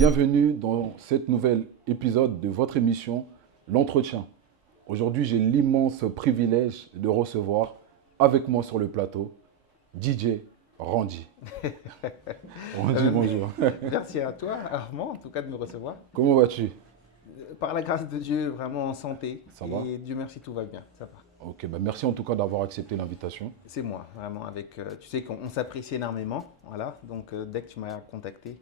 Bienvenue dans cet nouvel épisode de votre émission, L'Entretien. Aujourd'hui, j'ai l'immense privilège de recevoir avec moi sur le plateau DJ Randy. Randy, Euh, bonjour. Merci à toi, Armand, en tout cas de me recevoir. Comment vas-tu? Par la grâce de Dieu, vraiment en santé. Ça va? Et Dieu merci, tout va bien. Ça va. Ok, merci en tout cas d'avoir accepté l'invitation. C'est moi, vraiment. Tu sais qu'on s'apprécie énormément. Voilà. Donc, dès que tu m'as contacté,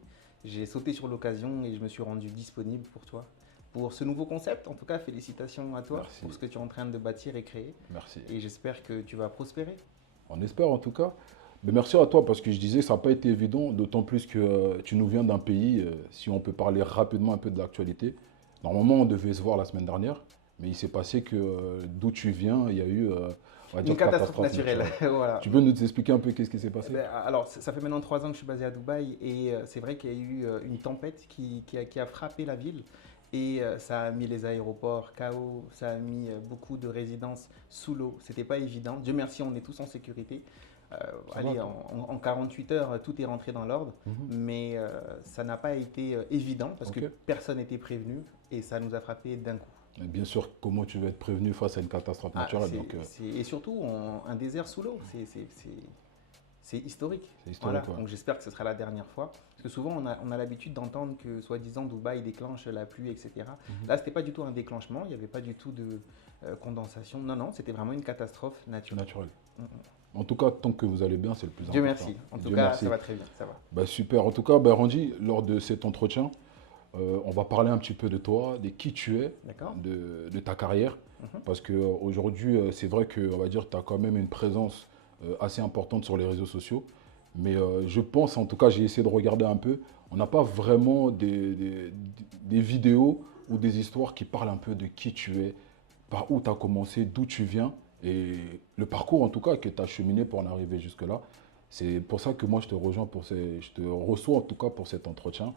j'ai sauté sur l'occasion et je me suis rendu disponible pour toi. Pour ce nouveau concept, en tout cas, félicitations à toi Merci, pour ce que tu es en train de bâtir et créer. merci. Et j'espère que tu vas prospérer. On espère en tout cas. Mais merci à toi parce que je disais ça n'a pas été évident, d'autant plus que tu nous viens d'un pays, si on peut parler rapidement un peu de l'actualité. Normalement, on devait se voir la semaine dernière, mais il s'est passé que d'où tu viens, il y a eu, on va Une dire, catastrophe catastrophe naturelle. naturelle. Voilà. Tu peux nous expliquer un peu qu'est-ce qui s'est Eh passé? ben, alors, ça fait maintenant 3 ans que je suis basé à Dubaï et c'est vrai qu'il y a eu une tempête qui a frappé la ville et ça a mis les aéroports KO, ça a mis beaucoup de résidences sous l'eau. C'était pas évident. Dieu merci, on est tous en sécurité. Euh, Ça va, allez, toi? en 48 heures, tout est rentré dans l'ordre, Mhm. mais ça n'a pas été évident parce que Ok. personne n'était prévenu et ça nous a frappé d'un coup. Mais bien sûr, comment tu veux être prévenu face à une catastrophe Ah, naturelle, donc et surtout un désert sous l'eau, c'est historique. c'est Voilà, historique, ouais. donc j'espère que ce sera la dernière fois. Parce que souvent, on a l'habitude d'entendre que, soi-disant, Dubaï déclenche la pluie, etc. Mhm. Là, ce n'était pas du tout un déclenchement, il n'y avait pas du tout de condensation. Non, non, c'était vraiment une catastrophe naturelle. Naturel. Mm, mm. En tout cas, tant que vous allez bien, c'est le plus Dieu important. merci. En tout Dieu cas, merci. ça va très bien, ça va. Bah, super. En tout cas, bah, Randy, lors de cet entretien, on va parler un petit peu de toi, de qui tu es, D'accord. de ta carrière. Mhm. Parce qu'aujourd'hui, c'est vrai que, on va dire, tu as quand même une présence assez importante sur les réseaux sociaux. Mais je pense, en tout cas, j'ai essayé de regarder un peu, on n'a pas vraiment des vidéos ou des histoires qui parlent un peu de qui tu es, par où tu as commencé, d'où tu viens, et le parcours, en tout cas, que tu as cheminé pour en arriver jusque-là. C'est pour ça que moi, je te rejoins je te reçois en tout cas pour cet entretien.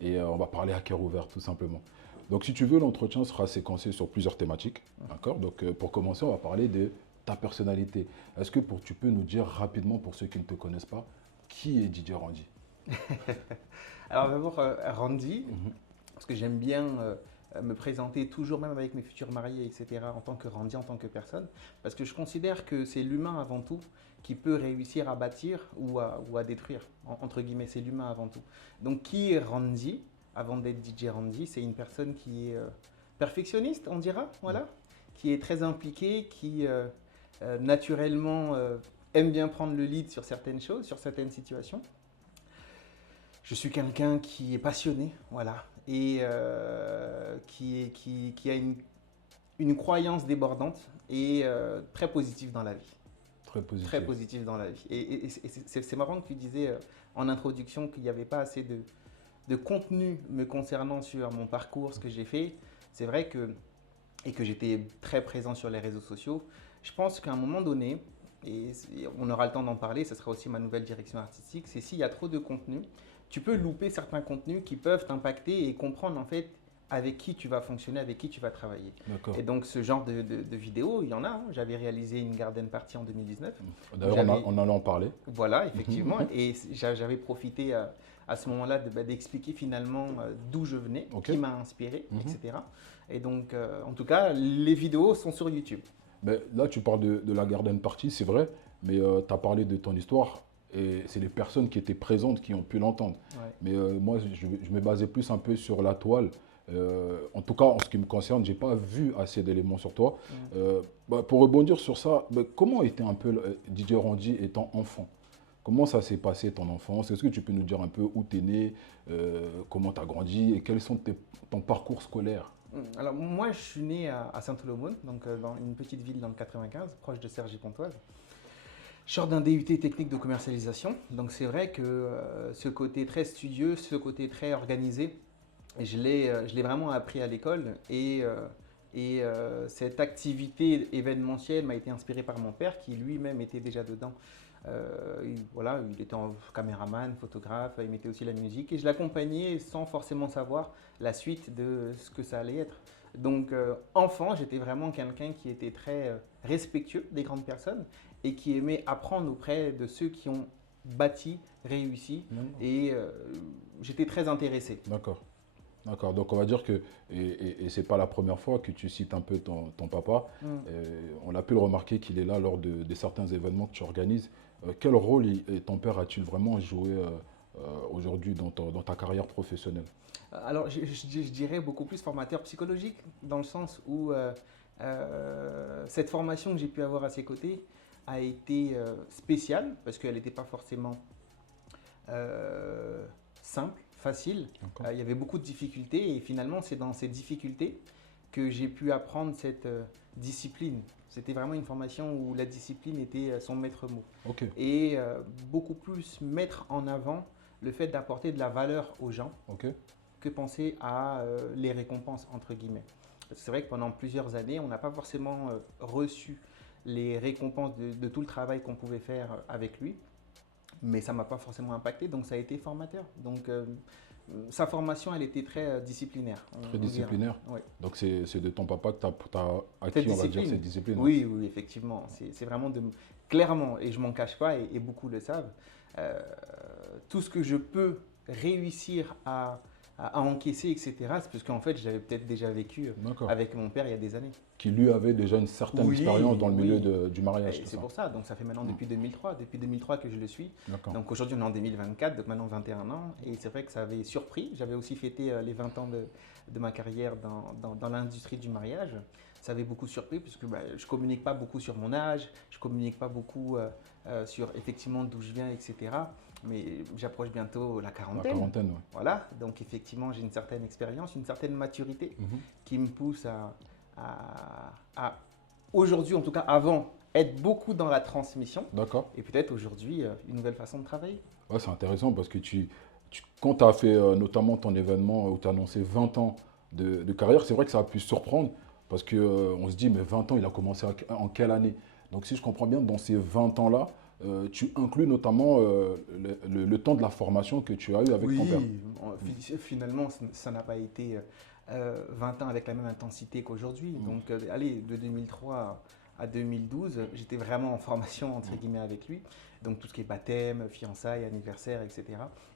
Et on va parler à cœur ouvert, tout simplement. Donc, si tu veux, l'entretien sera séquencé sur plusieurs thématiques. D'accord? Donc, pour commencer, on va parler de ta personnalité. Est-ce que tu peux nous dire rapidement, pour ceux qui ne te connaissent pas, qui est Didier Randy? Alors d'abord, Randy, Mhm. parce que j'aime bien me présenter toujours, même avec mes futurs mariés, etc., en tant que Randy, en tant que personne, parce que je considère que c'est l'humain avant tout qui peut réussir à bâtir ou à détruire, entre guillemets, c'est l'humain avant tout. Donc qui est Randy, avant d'être DJ Randy? C'est une personne qui est perfectionniste, on dira, voilà, qui est très impliquée, qui naturellement aime bien prendre le lead sur certaines choses, sur certaines situations. Je suis quelqu'un qui est passionné, voilà, et qui a une croyance débordante et très positive dans la vie. Très Très positif. positive dans la vie. Et c'est marrant que tu disais en introduction qu'il n'y avait pas assez de contenu me concernant sur mon parcours, ce que j'ai fait. C'est vrai et que j'étais très présent sur les réseaux sociaux. Je pense qu'à un moment donné, et on aura le temps d'en parler, ce sera aussi ma nouvelle direction artistique, c'est s'il y a trop de contenu, tu peux louper certains contenus qui peuvent t'impacter et comprendre en fait avec qui tu vas fonctionner, avec qui tu vas travailler. D'accord. Et donc ce genre de vidéos, il y en a, hein. J'avais réalisé une garden party en 2019. D'ailleurs, on allait en parler. Voilà, effectivement. Et j'avais profité à ce moment-là d'expliquer finalement d'où je venais, Ok. qui m'a inspiré, Mhm. etc. Et donc, en tout cas, les vidéos sont sur YouTube. Mais là, tu parles de la garden party, c'est vrai, mais tu as parlé de ton histoire et c'est les personnes qui étaient présentes qui ont pu l'entendre. Ouais. Mais moi, je me basais plus un peu sur la toile. En tout cas, en ce qui me concerne, j'ai pas vu assez d'éléments sur toi. Mm. Pour rebondir sur ça, comment était un peu Didier Randy étant enfant? Comment ça s'est passé ton enfance? Est-ce que tu peux nous dire un peu où tu es né, comment tu as grandi et quels sont ton parcours scolaire? Alors, moi, je suis né à Saint-Olomone, donc dans une petite ville dans le 95, proche de Cergy-Pontoise. Je sors d'un DUT technique de commercialisation, donc c'est vrai que ce côté très studieux, ce côté très organisé, je l'ai vraiment appris à l'école cette activité événementielle m'a été inspirée par mon père qui lui-même était déjà dedans. Voilà, il était caméraman, photographe, il mettait aussi la musique et je l'accompagnais sans forcément savoir la suite de ce que ça allait être. Donc enfant, j'étais vraiment quelqu'un qui était très respectueux des grandes personnes et qui aimait apprendre auprès de ceux qui ont, entre guillemets, la meilleure expérience. Et donc, c'est vrai que bâti, réussi et j'étais très intéressé. D'accord. D'accord, donc on va dire que, et ce n'est pas la première fois que tu cites un peu ton papa, on a pu le remarquer qu'il est là lors de certains événements que tu organises. Quel rôle ton père a-t-il vraiment joué aujourd'hui dans ta carrière professionnelle? Alors, je dirais beaucoup plus formateur psychologique, dans le sens où cette formation que j'ai pu avoir à ses côtés a été spéciale, parce qu'elle n'était pas forcément simple, facile. Il y avait beaucoup de difficultés, et finalement, c'est dans ces difficultés que j'ai pu apprendre cette discipline. C'était vraiment une formation où la discipline était son maître mot. Ok. Et beaucoup plus mettre en avant le fait d'apporter de la valeur aux gens que penser à les récompenses, entre guillemets. C'est vrai que pendant plusieurs années, on n'a pas forcément reçu les récompenses de tout le travail qu'on pouvait faire avec lui, mais ça ne m'a pas forcément impacté, donc ça a été formateur. Donc sa formation, elle était très disciplinaire. Très disciplinaire. Oui. Donc c'est de ton papa que tu as acquis, on va dire, cette discipline. Oui, oui, effectivement. C'est vraiment clairement, et je m'en cache pas, et beaucoup le savent, tout ce que je peux réussir à encaisser, etc., c'est parce qu'en fait, j'avais peut-être déjà vécu avec mon père il y a des années. Qui lui avait déjà une certaine expérience dans le milieu du mariage. C'est pour ça, donc ça fait maintenant depuis 2003 que je le suis. Donc aujourd'hui on est en 2024, donc maintenant 21 ans, et c'est vrai que ça avait surpris. J'avais aussi fêté les 20 ans de ma carrière dans l'industrie du mariage. Ça avait beaucoup surpris puisque je ne communique pas beaucoup sur mon âge, je ne communique pas beaucoup sur effectivement d'où je viens, etc. Mais j'approche bientôt la quarantaine. La quarantaine, oui. Voilà, donc effectivement j'ai une certaine expérience, une certaine maturité qui me pousse à aujourd'hui, en tout cas avant, être beaucoup dans la transmission. D'accord. Et peut-être aujourd'hui, une nouvelle façon de travailler. Ouais, c'est intéressant parce que quand tu as fait notamment ton événement où tu as annoncé 20 ans de carrière, c'est vrai que ça a pu surprendre parce qu'on se dit, mais 20 ans, il a commencé en quelle année? Donc si je comprends bien, dans ces 20 ans-là, tu inclus notamment le temps de la formation que tu as eu avec ton père. Oui, finalement, ça n'a pas été 20 ans avec la même intensité qu'aujourd'hui. Donc, allez, de 2003 à 2012, j'étais vraiment en formation, entre guillemets, avec lui. Donc, tout ce qui est baptême, fiançailles, anniversaire, etc.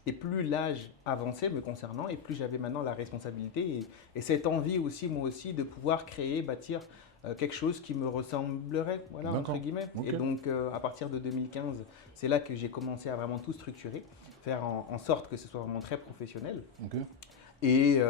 Et plus l'âge avançait me concernant, et plus j'avais maintenant la responsabilité et cette envie aussi, moi aussi, de pouvoir créer, bâtir quelque chose qui me ressemblerait, voilà, entre guillemets. Et donc, à partir de 2015, c'est là que j'ai commencé à vraiment tout structurer, faire en sorte que ce soit vraiment très professionnel. Et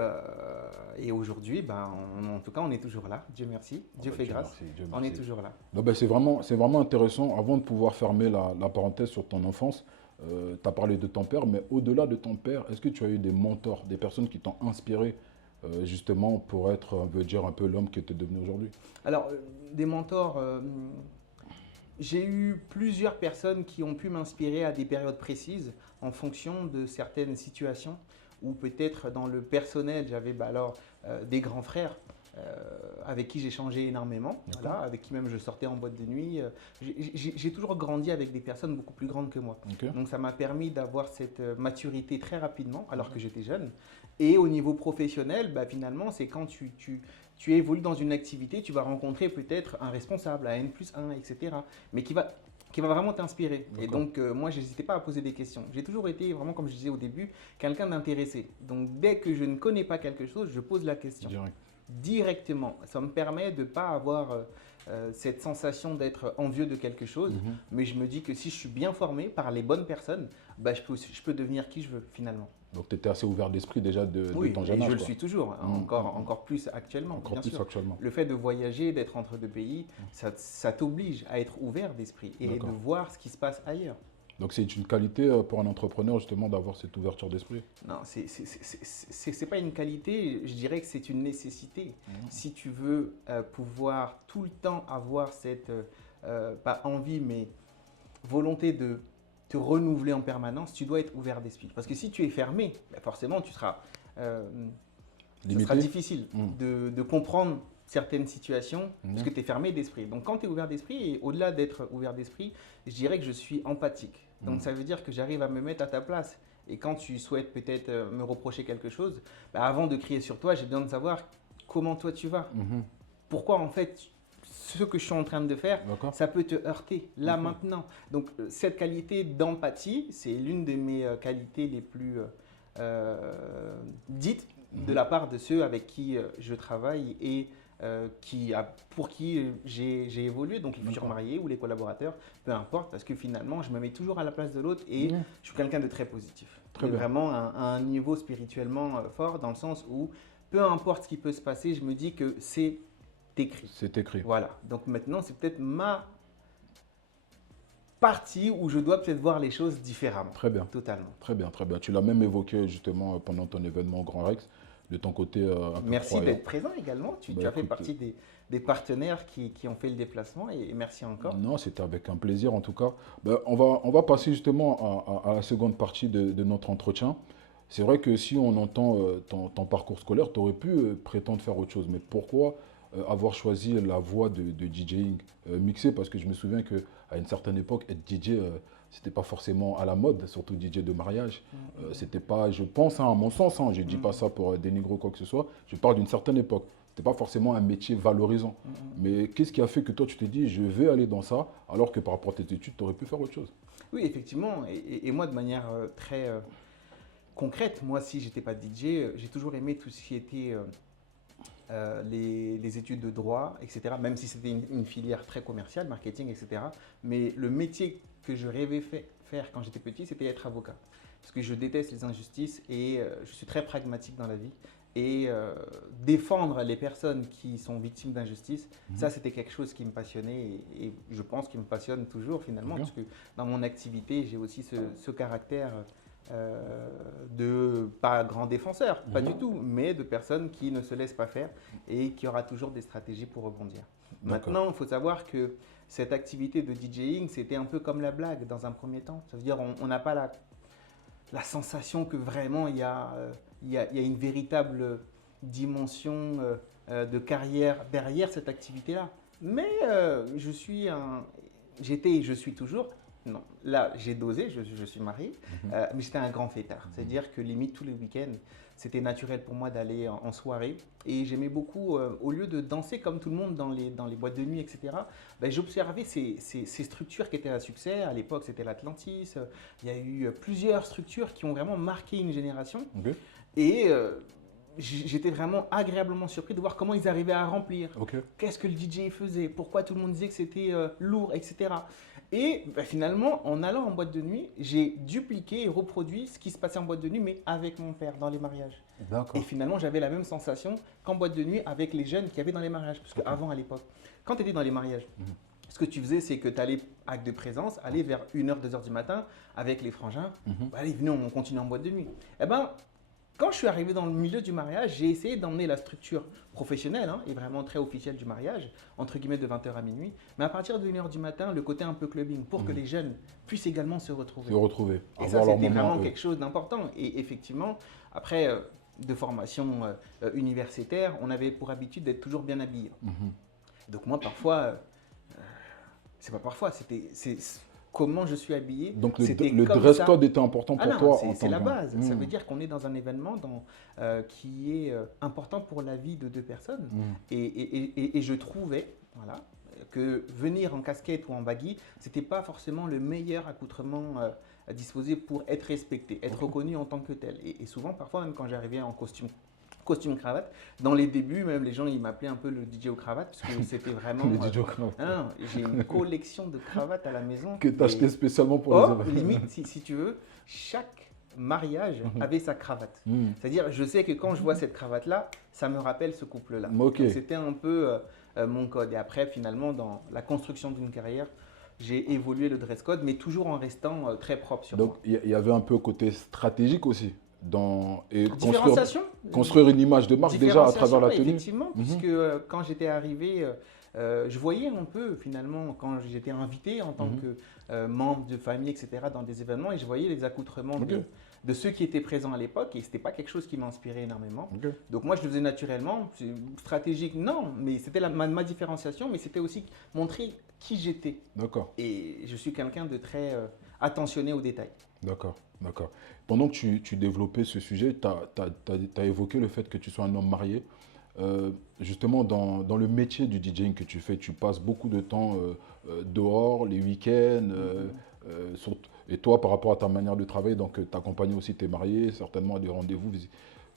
aujourd'hui, en tout cas, on est toujours là. Dieu merci. Dieu fait grâce. On est toujours là. C'est vraiment intéressant. Avant de pouvoir fermer la parenthèse sur ton enfance, tu as parlé de ton père, mais au-delà de ton père, est-ce que tu as eu des mentors, des personnes qui t'ont inspiré justement pour être, on veut dire, un peu l'homme que tu es devenu aujourd'hui? Alors, des mentors, j'ai eu plusieurs personnes qui ont pu m'inspirer à des périodes précises en fonction de certaines situations. Ou peut-être dans le personnel, j'avais des grands frères avec qui j'échangeais énormément, voilà, avec qui même je sortais en boîte de nuit. J'ai toujours grandi avec des personnes beaucoup plus grandes que moi. Donc ça m'a permis d'avoir cette maturité très rapidement alors que j'étais jeune. Et au niveau professionnel, finalement, c'est quand tu évolues dans une activité, tu vas rencontrer peut-être un responsable, un N+1, etc. Mais qui va vraiment t'inspirer. Et donc, moi, je n'hésitais pas à poser des questions. J'ai toujours été, vraiment, comme je disais au début, quelqu'un d'intéressé. Donc, dès que je ne connais pas quelque chose, je pose la question. Directement. Ça me permet de ne pas avoir cette sensation d'être envieux de quelque chose. Mais je me dis que si je suis bien formé par les bonnes personnes, je peux devenir qui je veux, finalement. Donc, tu étais assez ouvert d'esprit déjà de ton jeune âge. Oui, je le suis toujours, encore plus actuellement. Encore plus actuellement. Le fait de voyager, d'être entre deux pays, ça t'oblige à être ouvert d'esprit et de voir ce qui se passe ailleurs. Donc, c'est une qualité pour un entrepreneur justement d'avoir cette ouverture d'esprit? Non, c'est pas une qualité, je dirais que c'est une nécessité. Si tu veux pouvoir tout le temps avoir cette, pas envie, mais volonté de te renouveler en permanence, tu dois être ouvert d'esprit. Parce que si tu es fermé, forcément, ce sera difficile de comprendre certaines situations parce que tu es fermé d'esprit. Donc, quand tu es ouvert d'esprit, et au-delà d'être ouvert d'esprit, je dirais que je suis empathique. Donc, ça veut dire que j'arrive à me mettre à ta place. Et quand tu souhaites peut-être me reprocher quelque chose, avant de crier sur toi, j'ai besoin de savoir comment toi tu vas. Pourquoi en fait ce que je suis en train de faire, D'accord. ça peut te heurter là Ok. maintenant. Donc cette qualité d'empathie, c'est l'une de mes qualités les plus dites de la part de ceux avec qui je travaille et pour qui j'ai évolué, donc les futurs D'accord. mariés ou les collaborateurs, peu importe, parce que finalement, je me mets toujours à la place de l'autre et Mhm. je suis quelqu'un de très positif. Très Et bien. vraiment à un niveau spirituellement fort, dans le sens où peu importe ce qui peut se passer, je me dis que c'est écrit. C'est écrit. Voilà. Donc maintenant, c'est peut-être ma partie où je dois peut-être voir les choses différemment. Très bien. Totalement. Très bien, très bien. Tu l'as même évoqué justement pendant ton événement au Grand Rex, de ton côté un peu Merci croyant. d'être présent également. Tu, Bah, tu as fait écoute, partie des partenaires qui ont fait le déplacement et merci encore. non, c'était avec un plaisir en tout cas. Ben, on va passer justement à la seconde partie de notre entretien. C'est vrai que si on entend ton parcours scolaire, tu aurais pu prétendre faire autre chose. Mais pourquoi avoir choisi la voie de DJing mixé? Parce que je me souviens qu'à une certaine époque, être DJ, c'était pas forcément à la mode, surtout DJ de mariage. C'était pas, je pense, hein, à mon sens, hein, je dis pas ça pour dénigrer quoi que ce soit, je parle d'une certaine époque. C'était pas forcément un métier valorisant. Mais qu'est-ce qui a fait que toi, tu t'es dit, je vais aller dans ça, alors que par rapport à tes études, tu aurais pu faire autre chose? Oui, effectivement. Et moi, de manière très concrète, moi, si j'étais pas DJ, j'ai toujours aimé tout ce qui était les études de droit, etc. Même si c'était une filière très commerciale, marketing, etc. Mais le métier que je rêvais faire quand j'étais petit, c'était être avocat. Parce que je déteste les injustices et je suis très pragmatique dans la vie. Et défendre les personnes qui sont victimes d'injustice, ça c'était quelque chose qui me passionnait et je pense qu'il me passionne toujours finalement, Bien. parce que dans mon activité, j'ai aussi ce caractère de pas grand défenseur, pas du tout, mais de personnes qui ne se laissent pas faire et qui aura toujours des stratégies pour rebondir. D'accord. Maintenant, il faut savoir que cette activité de DJing, c'était un peu comme la blague dans un premier temps. Ça veut dire on n'a pas la sensation que vraiment il y a une véritable dimension de carrière derrière cette activité-là. Mais j'étais et je suis toujours, non, là j'ai dosé, je suis marié, mais j'étais un grand fêtard. C'est-à-dire que limite tous les week-ends, c'était naturel pour moi d'aller en soirée. Et j'aimais beaucoup, au lieu de danser comme tout le monde dans les boîtes de nuit, etc., ben, j'observais ces structures qui étaient à succès. À l'époque, c'était l'Atlantis. Il y a eu plusieurs structures qui ont vraiment marqué une génération. Ok. Et j'étais vraiment agréablement surpris de voir comment ils arrivaient à remplir. Ok. Qu'est-ce que le DJ faisait, pourquoi tout le monde disait que c'était lourd, etc. Et ben, finalement, en allant en boîte de nuit, j'ai dupliqué et reproduit ce qui se passait en boîte de nuit, mais avec mon père dans les mariages. D'accord. Et finalement, j'avais la même sensation qu'en boîte de nuit avec les jeunes qui avaient dans les mariages. Parce qu'avant, à l'époque, quand tu étais dans les mariages, ce que tu faisais, c'est que tu allais, acte de présence, aller vers 1h, 2h du matin avec les frangins. Bah, allez, venez, on continue en boîte de nuit. Eh ben, quand je suis arrivé dans le milieu du mariage, j'ai essayé d'emmener la structure professionnelle et vraiment très officielle du mariage, entre guillemets de 20h à minuit, mais à partir de 1h du matin, le côté un peu clubbing, pour que les jeunes puissent également se retrouver. Se retrouver. Et ça, Avoir leur c'était moment, vraiment eux. quelque chose d'important. Et effectivement, après, de formation universitaire, on avait pour habitude d'être toujours bien habillé. Donc moi, parfois, c'est pas parfois, c'est comment je suis habillé. Donc C'était le comme dress ça. code était important pour Ah non, toi en c'est tant la que... base. Ça veut dire qu'on est dans un événement qui est important pour la vie de deux personnes. Et je trouvais, voilà, que venir en casquette ou en baggy, c'était pas forcément le meilleur accoutrement à disposer pour être respecté, être reconnu en tant que tel. Et souvent, parfois, même quand j'arrivais en costume cravate, dans les débuts, même les gens ils m'appelaient un peu le DJ aux cravates parce que c'était vraiment. Le DJ aux cravates. Ah non, j'ai une collection de cravates à la maison. Que tu as acheté spécialement pour les Oh, événements. limite, si tu veux, chaque mariage avait sa cravate. Mm. C'est-à-dire, je sais que quand je vois cette cravate-là, ça me rappelle ce couple-là. Ok. Donc, c'était un peu mon code. Et après, finalement, dans la construction d'une carrière, j'ai évolué le dress code, mais toujours en restant très propre sur Donc moi. il y avait un peu un côté stratégique aussi. Et Différenciation. construire une image de marque déjà à travers la tenue. Effectivement, puisque quand j'étais arrivé, je voyais un peu finalement quand j'étais invité en tant que membre de famille, etc., dans des événements, et je voyais les accoutrements de ceux qui étaient présents à l'époque, et ce n'était pas quelque chose qui m'inspirait énormément. Ok. Donc moi, je le faisais naturellement, c'est stratégique, non, mais c'était ma différenciation, mais c'était aussi montrer qui j'étais. D'accord, Et je suis quelqu'un de très attentionné aux détails. d'accord, d'accord. Pendant que tu développais ce sujet, tu as évoqué le fait que tu sois un homme marié. justement, dans le métier du DJing que tu fais, tu passes beaucoup de temps dehors, les week-ends. Et toi, par rapport à ta manière de travailler, donc tu accompagnes aussi tes mariés, certainement à des rendez-vous.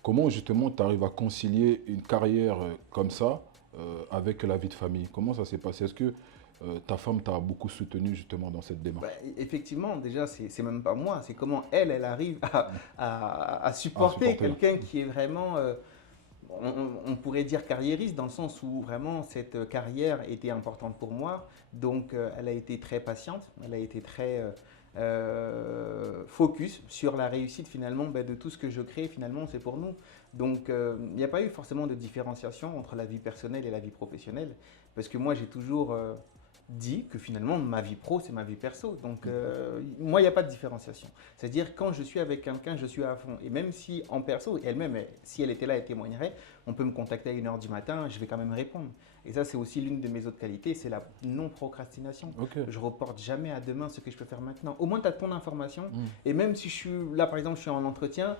Comment justement tu arrives à concilier une carrière comme ça avec la vie de famille? Comment ça s'est passé? Est-ce que ta femme t'a beaucoup soutenu justement dans cette Bah, démarche? effectivement, déjà, c'est même pas moi, c'est comment elle arrive à supporter Supporter. quelqu'un qui est vraiment, on pourrait dire carriériste, dans le sens où vraiment cette carrière était importante pour moi. Donc, elle a été très patiente, elle a été très focus sur la réussite finalement de tout ce que je crée, finalement, c'est pour nous. Donc, il n'y a pas eu forcément de différenciation entre la vie personnelle et la vie professionnelle, parce que moi, j'ai toujours dit que finalement ma vie pro c'est ma vie perso. Donc moi il n'y a pas de différenciation. C'est-à-dire quand je suis avec quelqu'un, je suis à fond. Et même si en perso, elle-même, si elle était là, elle témoignerait, on peut me contacter à 1 h du matin, je vais quand même répondre. Et ça c'est aussi l'une de mes autres qualités, c'est la non-procrastination. Ok. Je reporte jamais à demain ce que je peux faire maintenant. Au moins tu as ton information. Mm. Et même si je suis là par exemple, je suis en entretien,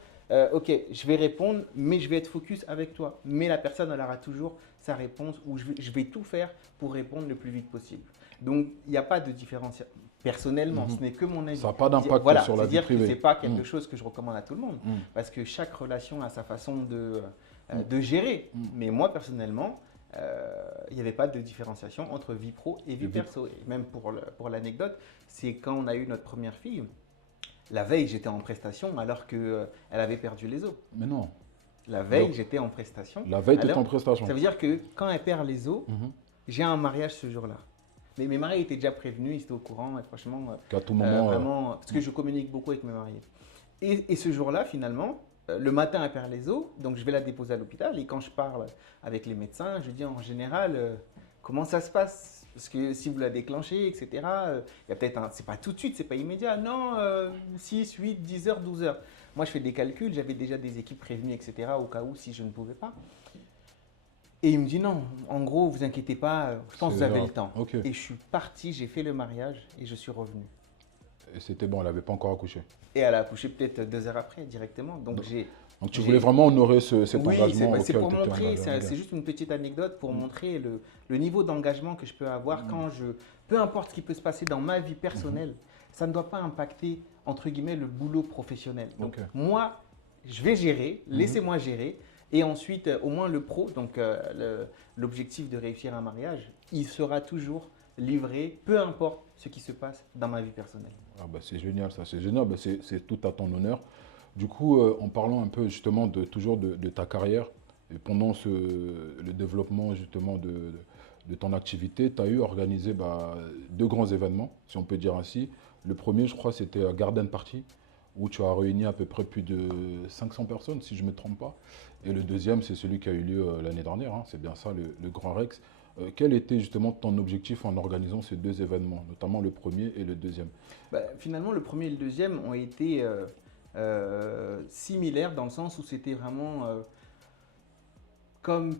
ok, je vais répondre, mais je vais être focus avec toi. Mais la personne, elle aura toujours sa réponse ou je vais tout faire pour répondre le plus vite possible. Donc, il n'y a pas de différence. Personnellement, ce n'est que mon avis. Ça n'a pas d'impact Voilà, sur la vie c'est-à-dire que ce privée. n'est pas quelque chose que je recommande à tout le monde, Mm. parce que chaque relation a sa façon de gérer. Mais moi, personnellement, il n'y avait pas de différenciation entre vie pro et vie perso. Et même pour l'anecdote, c'est quand on a eu notre première fille, la veille, j'étais en prestation alors qu'elle avait perdu les os. Mais non. La veille, Donc, j'étais en prestation. la veille, tu Alors, en prestation. ça veut dire que quand elle perd les os, Mhm. j'ai un mariage ce jour-là. Mais mes mariés étaient déjà prévenus, ils étaient au courant, et franchement, Qu'à tout moment. vraiment, parce que je communique beaucoup avec mes mariés. Et ce jour-là, finalement, le matin, elle perd les os, donc je vais la déposer à l'hôpital. Et quand je parle avec les médecins, je dis en général, comment ça se passe? Parce que si vous la déclenchez, etc., il y a peut-être un. C'est pas tout de suite, c'est pas immédiat. Non, 6, 8, 10 heures, 12 heures. Moi, je fais des calculs, j'avais déjà des équipes prévenues, etc., au cas où si je ne pouvais pas. Et il me dit non, en gros, vous inquiétez pas, je pense que vous avez le temps. Ok. Et je suis parti, j'ai fait le mariage et je suis revenu. Et c'était bon, elle n'avait pas encore accouché. Et elle a accouché peut-être 2 heures après directement. Donc Donc tu voulais vraiment honorer cet oui, engagement c'est auquel pour tu étais montrer, engagé. c'est juste une petite anecdote pour montrer le niveau d'engagement que je peux avoir quand peu importe ce qui peut se passer dans ma vie personnelle, ça ne doit pas impacter, entre guillemets, le boulot professionnel. Donc moi, je vais gérer, laissez-moi gérer. Et ensuite, au moins le pro, donc l'objectif de réussir un mariage, il sera toujours livré, peu importe ce qui se passe dans ma vie personnelle. Ah bah c'est génial ça, c'est génial, bah c'est tout à ton honneur. Du coup, en parlant un peu justement toujours de ta carrière, et pendant le développement justement de ton activité, tu as eu organisé 2 grands événements, si on peut dire ainsi. Le premier, je crois, c'était Garden Party, où tu as réuni à peu près plus de 500 personnes, si je ne me trompe pas. Et le deuxième, c'est celui qui a eu lieu l'année dernière, hein, c'est bien ça, le Grand Rex. Quel était justement ton objectif en organisant ces 2 événements, notamment le premier et le deuxième? Finalement, le premier et le deuxième ont été similaires dans le sens où c'était vraiment comme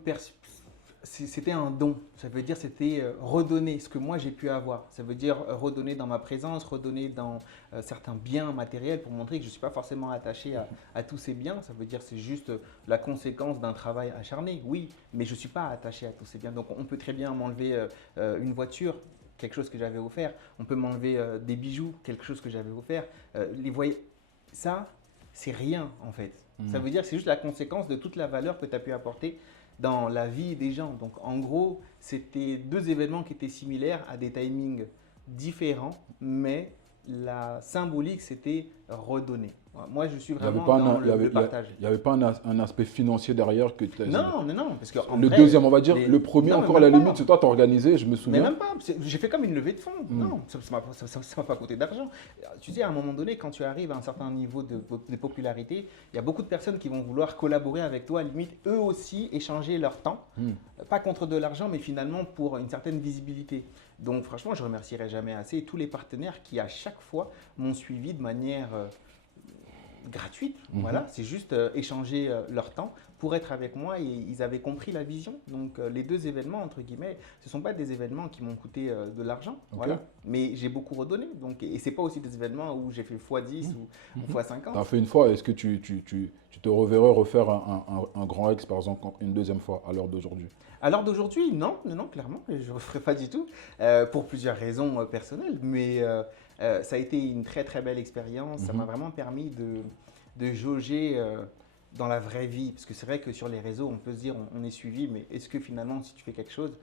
c'était un don. Ça veut dire c'était redonner ce que moi j'ai pu avoir. Ça veut dire redonner dans ma présence, redonner dans certains biens matériels pour montrer que je ne suis pas forcément attaché à tous ces biens. Ça veut dire c'est juste la conséquence d'un travail acharné, oui, mais je ne suis pas attaché à tous ces biens. Donc on peut très bien m'enlever une voiture, quelque chose que j'avais offert. On peut m'enlever des bijoux, quelque chose que j'avais offert. Ça, c'est rien en fait. Ça veut dire que c'est juste la conséquence de toute la valeur que tu as pu apporter dans la vie des gens. Donc en gros, c'était 2 événements qui étaient similaires à des timings différents, mais la symbolique, c'était redonner. Moi, je suis vraiment dans le partage. Il n'y avait pas un aspect financier derrière que tu as... Non, parce que le vrai, deuxième, on va dire, le premier, non, encore à la limite, c'est toi, tu as organisé, je me souviens. Mais même pas, j'ai fait comme une levée de fonds. Non, ça ne m'a pas coûté d'argent. Tu sais, à un moment donné, quand tu arrives à un certain niveau de popularité, il y a beaucoup de personnes qui vont vouloir collaborer avec toi, limite eux aussi échanger leur temps, pas contre de l'argent, mais finalement pour une certaine visibilité. Donc franchement, je ne remercierai jamais assez tous les partenaires qui à chaque fois m'ont suivi de manière gratuite, voilà, c'est juste échanger leur temps pour être avec moi et ils avaient compris la vision. Donc les deux événements, entre guillemets, ce ne sont pas des événements qui m'ont coûté de l'argent, voilà, mais j'ai beaucoup redonné. Donc, et ce n'est pas aussi des événements où j'ai fait x10 ou x50. Tu as fait une fois, est-ce que tu te reverrais refaire un grand Rex, par exemple, une deuxième fois à l'heure d'aujourd'hui? À l'heure d'aujourd'hui, non, non, non, clairement, je ne referai pas du tout, pour plusieurs raisons personnelles, mais ça a été une très très belle expérience, ça m'a vraiment permis de jauger dans la vraie vie, parce que c'est vrai que sur les réseaux, on peut se dire on est suivi, mais est-ce que finalement, si tu fais quelque chose,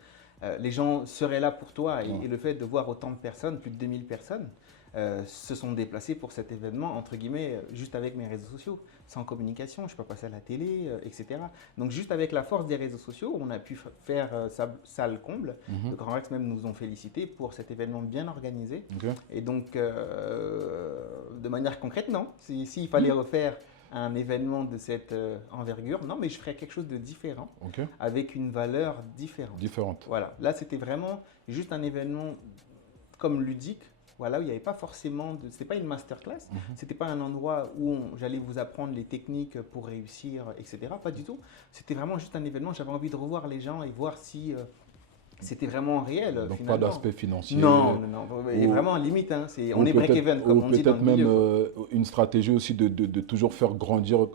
les gens seraient là pour toi et le fait de voir autant de personnes, plus de 2000 personnes, se sont déplacés pour cet événement, entre guillemets, juste avec mes réseaux sociaux, sans communication, je ne suis pas passé à la télé, etc. Donc juste avec la force des réseaux sociaux, on a pu faire salle comble. Le Grand Rex même nous ont félicité pour cet événement bien organisé. Et donc, de manière concrète, non. S'il fallait refaire un événement de cette envergure, non, mais je ferais quelque chose de différent, avec une valeur différente. Voilà. Là, c'était vraiment juste un événement comme ludique, voilà, où il n'y avait pas forcément de... C'était pas une masterclass, c'était pas un endroit où j'allais vous apprendre les techniques pour réussir, etc. Pas du tout. C'était vraiment juste un événement. J'avais envie de revoir les gens et voir si c'était vraiment réel. Donc finalement. pas d'aspect financier. Non, non, non. Et vraiment limite. Hein, on est break-even, comme on dit dans le milieu. Peut-être même une stratégie aussi de toujours faire grandir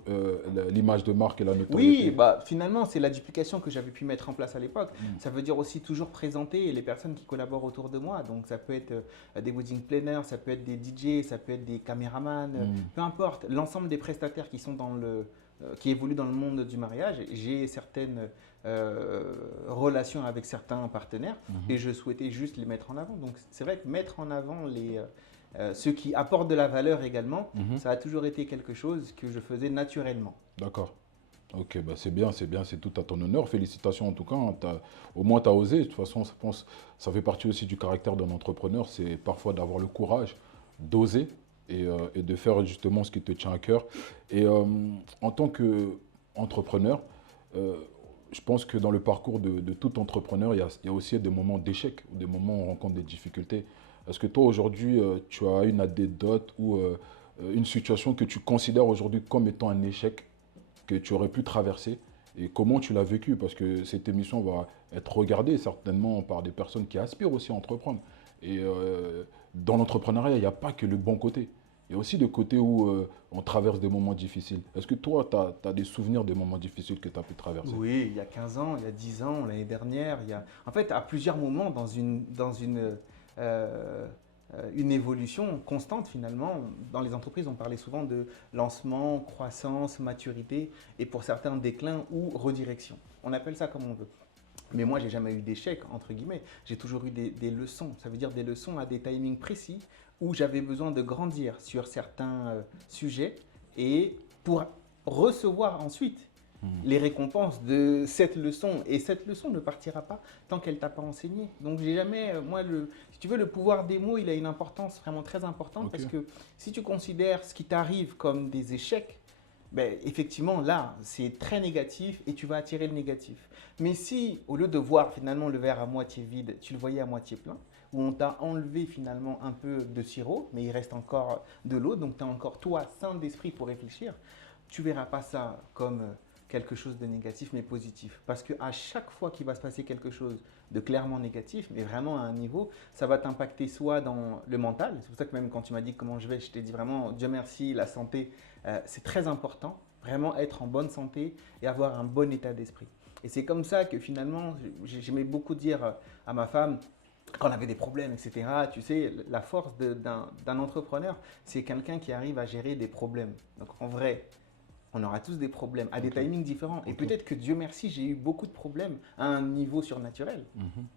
l'image de marque et la notoriété. Oui, bah, finalement, c'est la duplication que j'avais pu mettre en place à l'époque. Ça veut dire aussi toujours présenter les personnes qui collaborent autour de moi. Donc, ça peut être des wedding planners, ça peut être des DJ, ça peut être des caméramans, peu importe. L'ensemble des prestataires qui sont qui évoluent dans le monde du mariage. J'ai certaines relations avec certains partenaires et je souhaitais juste les mettre en avant. Donc, c'est vrai que mettre en avant ceux qui apportent de la valeur également, ça a toujours été quelque chose que je faisais naturellement. D'accord. Ok, bah c'est bien, c'est tout à ton honneur. Félicitations en tout cas. Au moins, tu as osé. De toute façon, je pense ça fait partie aussi du caractère d'un entrepreneur. C'est parfois d'avoir le courage d'oser et de faire justement ce qui te tient à cœur. Et en tant qu'entrepreneur, je pense que dans le parcours de tout entrepreneur, il y a aussi des moments d'échec, des moments où on rencontre des difficultés. Est-ce que toi, aujourd'hui, tu as une anecdote ou une situation que tu considères aujourd'hui comme étant un échec que tu aurais pu traverser et comment tu l'as vécu? Parce que cette émission va être regardée certainement par des personnes qui aspirent aussi à entreprendre. Et dans l'entrepreneuriat, il n'y a pas que le bon côté. Il y a aussi des côtés où on traverse des moments difficiles. Est-ce que toi, tu as des souvenirs des moments difficiles que tu as pu traverser? Oui, il y a 15 ans, il y a 10 ans, l'année dernière. En fait, à plusieurs moments dans une évolution constante finalement. Dans les entreprises, on parlait souvent de lancement, croissance, maturité et pour certains déclin ou redirection. On appelle ça comme on veut. Mais moi, j'ai jamais eu d'échec, entre guillemets. J'ai toujours eu des leçons. Ça veut dire des leçons à des timings précis où j'avais besoin de grandir sur certains sujets et pour recevoir ensuite les récompenses de cette leçon. Et cette leçon ne partira pas tant qu'elle ne t'a pas enseigné. Donc, j'ai jamais, si tu veux, le pouvoir des mots, il a une importance vraiment très importante parce que si tu considères ce qui t'arrive comme des échecs, ben, effectivement, là, c'est très négatif et tu vas attirer le négatif. Mais si, au lieu de voir finalement le verre à moitié vide, tu le voyais à moitié plein, où on t'a enlevé finalement un peu de sirop, mais il reste encore de l'eau, donc tu as encore toi, sain d'esprit pour réfléchir, tu ne verras pas ça comme quelque chose de négatif, mais positif. Parce qu'à chaque fois qu'il va se passer quelque chose de clairement négatif, mais vraiment à un niveau, ça va t'impacter soit dans le mental. C'est pour ça que même quand tu m'as dit comment je vais, je t'ai dit vraiment, Dieu merci, la santé, c'est très important. Vraiment être en bonne santé et avoir un bon état d'esprit. Et c'est comme ça que finalement, j'aimais beaucoup dire à ma femme, quand on avait des problèmes, etc., tu sais, la force d'un entrepreneur, c'est quelqu'un qui arrive à gérer des problèmes. Donc en vrai, on aura tous des problèmes à des timings différents. Et peut-être que Dieu merci, j'ai eu beaucoup de problèmes à un niveau surnaturel,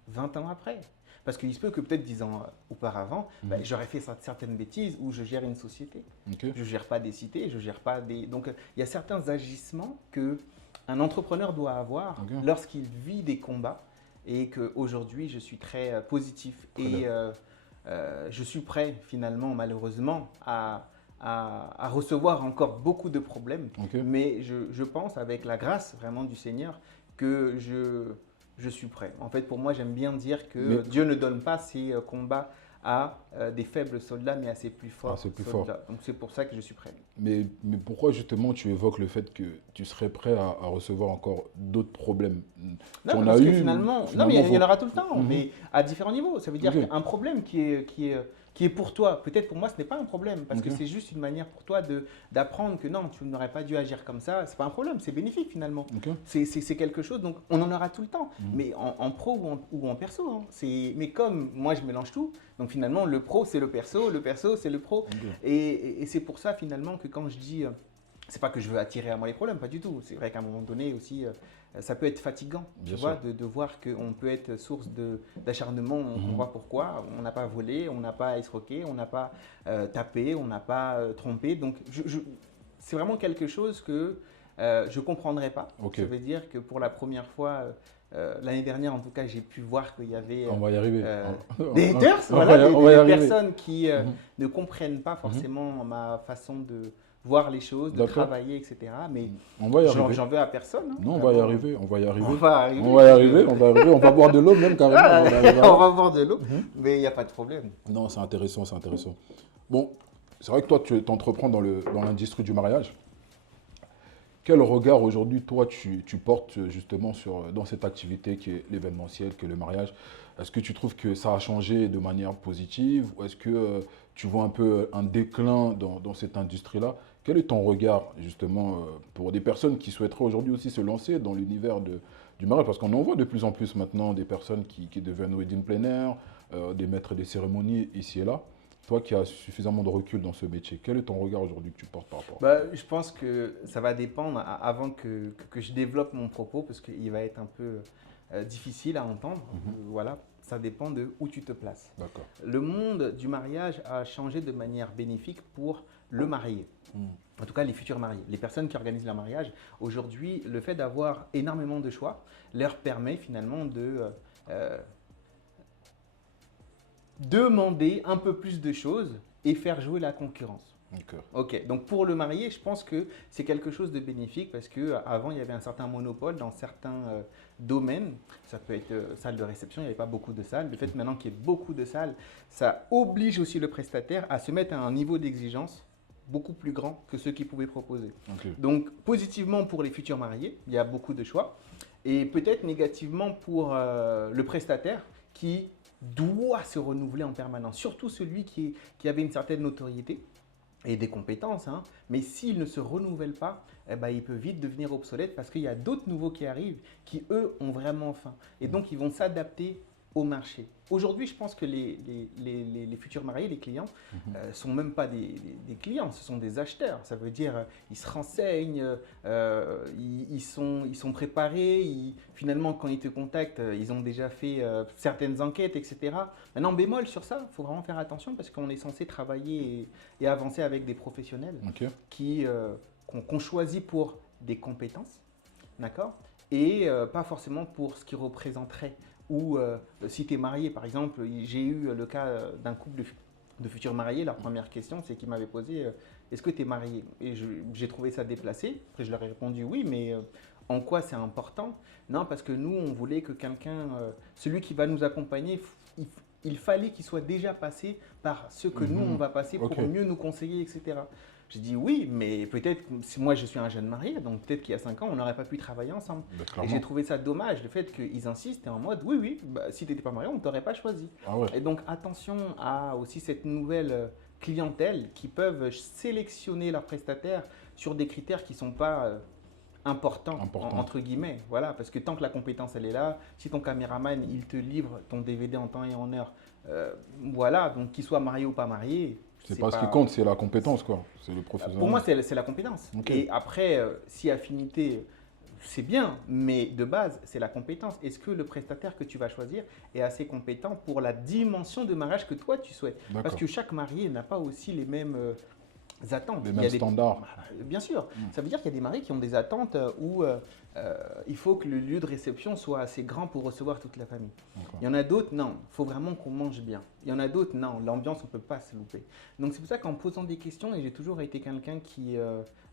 20 ans après. Parce qu'il se peut que peut-être 10 ans auparavant, j'aurais fait certaines bêtises où je gère une société. Je ne gère pas des cités, je ne gère pas des... Donc, il y a certains agissements qu'un entrepreneur doit avoir lorsqu'il vit des combats et qu'aujourd'hui, je suis très positif. Et je suis prêt, finalement, malheureusement, à recevoir encore beaucoup de problèmes. Mais je pense, avec la grâce vraiment du Seigneur, que je suis prêt. En fait, pour moi, j'aime bien dire que Dieu ne donne pas ses combats à des faibles soldats, mais à ces plus forts c'est plus fort. soldats. Donc c'est pour ça que je suis prêt. Mais pourquoi justement tu évoques le fait que tu serais prêt à recevoir encore d'autres problèmes? Tu Non, en as parce que eu, finalement, non, mais finalement, il y en aura tout le temps, Mhm. mais à différents niveaux. Ça veut dire Ok. qu'un problème qui est pour toi, peut-être pour moi, ce n'est pas un problème, parce que Ok. c'est juste une manière pour toi d'apprendre que non, tu n'aurais pas dû agir comme ça. C'est pas un problème, c'est bénéfique finalement. Ok. C'est quelque chose, donc on en aura tout le temps, Mhm. mais en pro ou en perso. Hein. Mais comme moi, je mélange tout, donc finalement, le pro, c'est le perso, c'est le pro. Ok. Et c'est pour ça finalement que quand je dis c'est pas que je veux attirer à moi les problèmes, pas du tout. C'est vrai qu'à un moment donné aussi, ça peut être fatigant, tu Bien vois, sûr. de voir qu'on peut être source d'acharnement, on Mhm. voit pourquoi, on n'a pas volé, on n'a pas escroqué, on n'a pas tapé, on n'a pas trompé. Donc c'est vraiment quelque chose que je ne comprendrais pas. Ok. Ça veut dire que pour la première fois, l'année dernière en tout cas, j'ai pu voir qu'il y avait On va y arriver. euh, des haters, On voilà, on va y des arriver. personnes qui Mhm. ne comprennent pas forcément ma façon de voir les choses, de D'accord. travailler, etc. Mais On va y arriver. j'en veux à personne. Hein, Non, on va y vraiment. arriver. On va y arriver. On va arriver. On va y parce arriver. que- On va arriver. On va boire de l'eau même carrément. Ah, On va arriver on là. va boire de l'eau, Mhm. mais il n'y a pas de problème. Non, c'est intéressant, c'est intéressant. Bon, c'est vrai que toi, tu t'entreprends dans l'industrie du mariage. Quel regard aujourd'hui, toi, tu portes justement dans cette activité qui est l'événementiel, qui est le mariage? Est-ce que tu trouves que ça a changé de manière positive ou est-ce que tu vois un peu un déclin dans cette industrie-là? Quel est ton regard justement pour des personnes qui souhaiteraient aujourd'hui aussi se lancer dans l'univers du mariage? Parce qu'on en voit de plus en plus maintenant des personnes qui deviennent wedding planner, des maîtres des cérémonies ici et là. Toi qui as suffisamment de recul dans ce métier, quel est ton regard aujourd'hui que tu portes par rapport à Bah, je pense que ça va dépendre avant que je développe mon propos, parce qu'il va être un peu difficile à entendre. Voilà, ça dépend de où tu te places. ça? D'accord. Le monde du mariage a changé de manière bénéfique pour le marié. Mm. En tout cas, les futurs mariés, les personnes qui organisent leur mariage. Aujourd'hui, le fait d'avoir énormément de choix leur permet finalement de demander un peu plus de choses et faire jouer la concurrence. Ok. Ok, donc pour le marié, je pense que c'est quelque chose de bénéfique parce qu'avant, il y avait un certain monopole dans certains domaines. Ça peut être salle de réception, il n'y avait pas beaucoup de salles. Le fait maintenant qu'il y ait beaucoup de salles, ça oblige aussi le prestataire à se mettre à un niveau d'exigence beaucoup plus grand que ceux qu'il pouvait proposer. Ok. Donc positivement pour les futurs mariés, il y a beaucoup de choix. Et peut-être négativement pour le prestataire qui doit se renouveler en permanence, surtout celui qui avait une certaine notoriété et des compétences, hein. Mais s'il ne se renouvelle pas, eh ben, il peut vite devenir obsolète parce qu'il y a d'autres nouveaux qui arrivent qui, eux, ont vraiment faim. Et donc, ils vont s'adapter au marché. Aujourd'hui, je pense que les futurs mariés, les clients, sont même pas des clients, ce sont des acheteurs. Ça veut dire ils se renseignent, ils sont préparés, finalement quand ils te contactent, ils ont déjà fait certaines enquêtes, etc. Maintenant, bémol sur ça, il faut vraiment faire attention parce qu'on est censé travailler et avancer avec des professionnels Ok. qu'on choisit pour des compétences, d'accord? Et pas forcément pour ce qu'ils représenteraient. Ou si tu es marié, par exemple, j'ai eu le cas d'un couple de futurs mariés. Leur première question, c'est qu'ils m'avaient posé est-ce que tu es marié? Et j'ai trouvé ça déplacé. Après, je leur ai répondu oui, mais en quoi c'est important? Non, parce que nous, on voulait que quelqu'un, celui qui va nous accompagner, il fallait qu'il soit déjà passé par ce que nous, on va passer pour Ok. mieux nous conseiller, etc. J'ai dit oui, mais peut-être, si moi je suis un jeune marié, donc peut-être qu'il y a 5 ans, on n'aurait pas pu travailler ensemble. Bah, Et clairement. j'ai trouvé ça dommage, le fait qu'ils insistent et en mode oui, oui, bah, si tu n'étais pas marié, on ne t'aurait pas choisi. Ah ouais. Et donc attention à aussi cette nouvelle clientèle qui peuvent sélectionner leurs prestataires sur des critères qui ne sont pas importants, Important. entre guillemets. Voilà, parce que tant que la compétence elle est là, si ton caméraman il te livre ton DVD en temps et en heure, voilà, donc qu'il soit marié ou pas marié, C'est pas ce qui compte, c'est la compétence, quoi. C'est le professionnel. pour moi, c'est la compétence. Ok. Et après, si affinité, c'est bien, mais de base, c'est la compétence. Est-ce que le prestataire que tu vas choisir est assez compétent pour la dimension de mariage que toi, tu souhaites? Parce D'accord. que chaque marié n'a pas aussi les mêmes attentes. Les Il y a mêmes des- standards. Bien sûr. Ça veut dire qu'il y a des mariés qui ont des attentes où il faut que le lieu de réception soit assez grand pour recevoir toute la famille. D'accord. Il y en a d'autres, non, il faut vraiment qu'on mange bien. Il y en a d'autres, non, l'ambiance, on ne peut pas se louper. Donc c'est pour ça qu'en posant des questions, et j'ai toujours été quelqu'un qui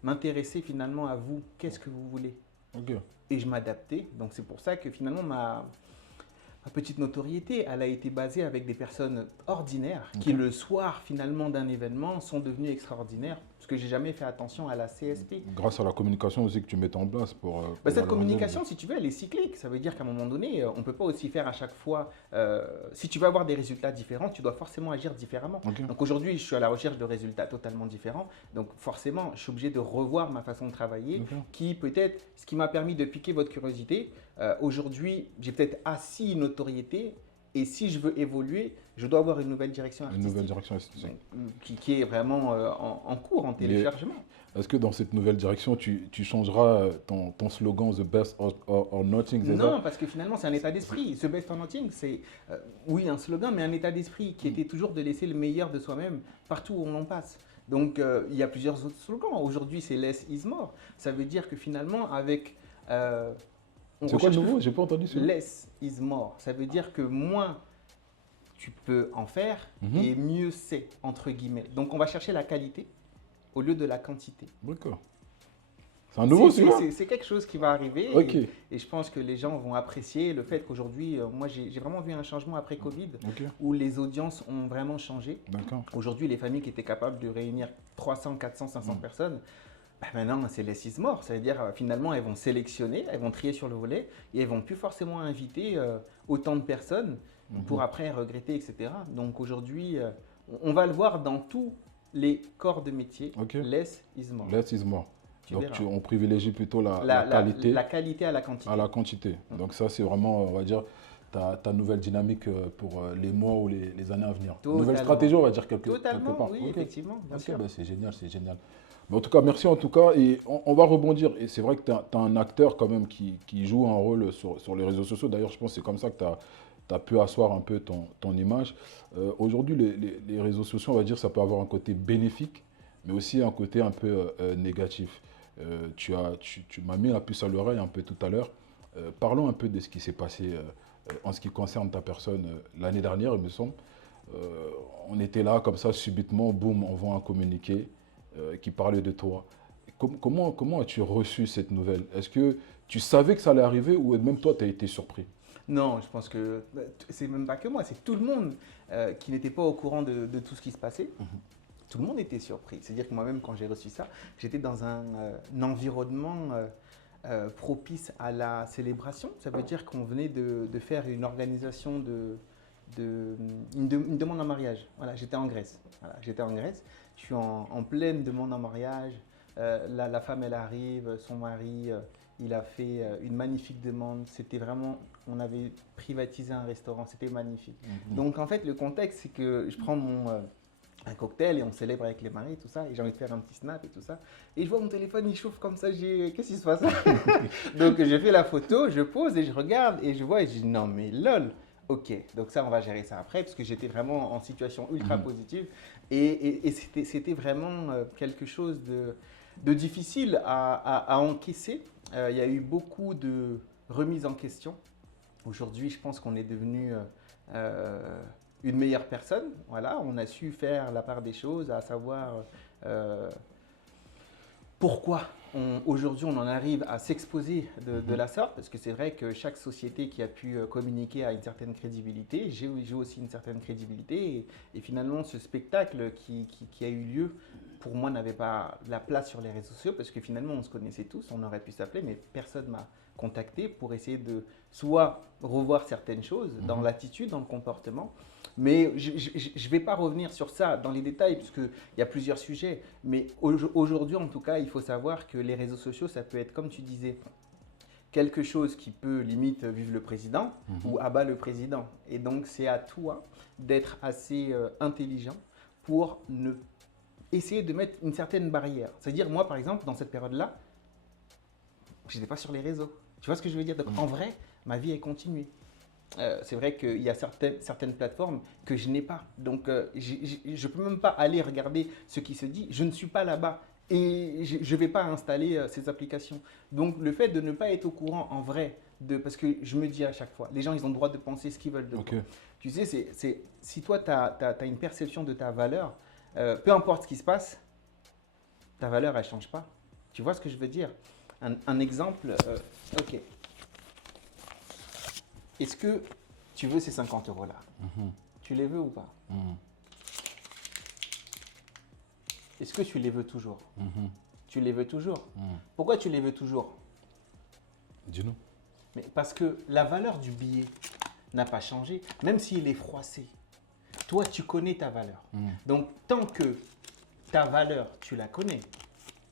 m'intéressait finalement à vous, qu'est-ce que vous voulez? Ok. Et je m'adaptais. Donc c'est pour ça que finalement Ma petite notoriété, elle a été basée avec des personnes ordinaires Ok. qui, le soir finalement d'un événement, sont devenues extraordinaires. Parce que j'ai jamais fait attention à la CSP. Grâce à la communication aussi que tu mets en place Bah, pour cette valoriser communication, si tu veux, elle est cyclique. Ça veut dire qu'à un moment donné, on ne peut pas aussi faire à chaque fois. Si tu veux avoir des résultats différents, tu dois forcément agir différemment. Ok. Donc aujourd'hui, je suis à la recherche de résultats totalement différents. Donc forcément, je suis obligé de revoir ma façon de travailler, Ok. qui peut-être, ce qui m'a permis de piquer votre curiosité. Aujourd'hui, j'ai peut-être assis une notoriété. Et si je veux évoluer, je dois avoir une nouvelle direction Une artistique. nouvelle direction artistique. Qui est vraiment en cours, en téléchargement. Est-ce que dans cette nouvelle direction, tu changeras ton slogan The best or nothing, c'est ça? Non, parce que finalement, c'est un état d'esprit. The best or nothing, c'est, oui, un slogan, mais un état d'esprit qui était toujours de laisser le meilleur de soi-même partout où on en passe. Donc, il y a plusieurs autres slogans. Aujourd'hui, c'est less is more. Ça veut dire que finalement, avec. On C'est quoi le recherche nouveau? J'ai pas entendu celui-là. less is more. Ça veut dire que moins tu peux en faire Mhm. et mieux c'est, entre guillemets. Donc, on va chercher la qualité au lieu de la quantité. D'accord. C'est un nouveau celui-là? C'est quelque chose qui va arriver. Ok. Et je pense que les gens vont apprécier le fait qu'aujourd'hui, moi j'ai vraiment vu un changement après Covid Ok. où les audiences ont vraiment changé. D'accord. Aujourd'hui, les familles qui étaient capables de réunir 300, 400, 500 personnes, bah maintenant c'est less is more. Ça veut dire finalement elles vont sélectionner, elles vont trier sur le volet et elles vont plus forcément inviter autant de personnes pour après regretter, etc. Donc aujourd'hui, on va le voir dans tous les corps de métier. Ok. Less is more. Less is more. Tu Donc verras. on privilégie plutôt la qualité La qualité à la quantité. à la quantité. Donc ça, c'est vraiment, on va dire, ta nouvelle dynamique pour les mois ou les années à venir. Totalement. Nouvelle stratégie, on va dire quelque Totalement, part. oui, Ok. effectivement, bien Ok, sûr. ben c'est génial, c'est génial. Mais en tout cas, merci en tout cas. Et on va rebondir. Et c'est vrai que tu as un acteur quand même qui joue un rôle sur les réseaux sociaux. D'ailleurs, je pense que c'est comme ça que tu as pu asseoir un peu ton image. Aujourd'hui, les réseaux sociaux, on va dire, ça peut avoir un côté bénéfique, mais aussi un côté un peu négatif. Tu m'as mis la puce à l'oreille un peu tout à l'heure. Parlons un peu de ce qui s'est passé en ce qui concerne ta personne l'année dernière, il me semble. On était là comme ça, subitement, boum, on voit un communiqué qui parlait de toi. Comment as-tu reçu cette nouvelle? Est-ce que tu savais que ça allait arriver ou même toi, tu as été surpris? Non, je pense que c'est même pas que moi, c'est tout le monde qui n'était pas au courant de tout ce qui se passait. Tout le monde était surpris. C'est-à-dire que moi-même, quand j'ai reçu ça, j'étais dans un environnement propice à la célébration. Ça veut dire qu'on venait de faire une organisation une demande en mariage. Voilà, j'étais en Grèce. Voilà, j'étais en Grèce. Je suis en pleine demande en mariage. La femme, elle arrive, son mari, il a fait une magnifique demande. C'était vraiment, on avait privatisé un restaurant, c'était magnifique. Donc en fait, le contexte, c'est que je prends un cocktail et on célèbre avec les maris, tout ça, et j'ai envie de faire un petit snap et tout ça. Et je vois mon téléphone, il chauffe comme ça, qu'est-ce qui se passe? Donc je fais la photo, je pose et je regarde et je vois et je dis non mais lol. Ok, donc ça on va gérer ça après parce que j'étais vraiment en situation ultra positive et c'était vraiment quelque chose de difficile à encaisser. Il y a eu beaucoup de remises en question. Aujourd'hui, je pense qu'on est devenu une meilleure personne. Voilà, on a su faire la part des choses, à savoir pourquoi aujourd'hui on en arrive à s'exposer de la sorte, parce que c'est vrai que chaque société qui a pu communiquer a une certaine crédibilité, j'ai aussi une certaine crédibilité, et finalement ce spectacle qui a eu lieu, pour moi n'avait pas la place sur les réseaux sociaux, parce que finalement on se connaissait tous, on aurait pu s'appeler, mais personne m'a contacté pour essayer de soit revoir certaines choses dans l'attitude, dans le comportement. Mais je ne vais pas revenir sur ça dans les détails, puisqu'il y a plusieurs sujets. Mais aujourd'hui, en tout cas, il faut savoir que les réseaux sociaux, ça peut être, comme tu disais, quelque chose qui peut limite vive le président ou abat le président. Et donc, c'est à toi d'être assez intelligent pour essayer de mettre une certaine barrière. C'est-à-dire, moi, par exemple, dans cette période-là, je n'étais pas sur les réseaux. Tu vois ce que je veux dire? Donc, en vrai, ma vie est continuée. C'est vrai qu'il y a certaines plateformes que je n'ai pas. Donc, je ne peux même pas aller regarder ce qui se dit. Je ne suis pas là-bas et je ne vais pas installer ces applications. Donc, le fait de ne pas être au courant en vrai, parce que je me dis à chaque fois, les gens, ils ont le droit de penser ce qu'ils veulent de toi. Tu sais, si toi, tu as une perception de ta valeur, peu importe ce qui se passe, ta valeur, elle ne change pas. Tu vois ce que je veux dire? Un exemple, ok. Est-ce que tu veux ces 50 euros-là. Tu les veux ou pas? Est-ce que tu les veux toujours? Tu les veux toujours? Pourquoi tu les veux toujours? Dis-nous. Mais parce que la valeur du billet n'a pas changé, même s'il est froissé. Toi, tu connais ta valeur. Donc, tant que ta valeur, tu la connais,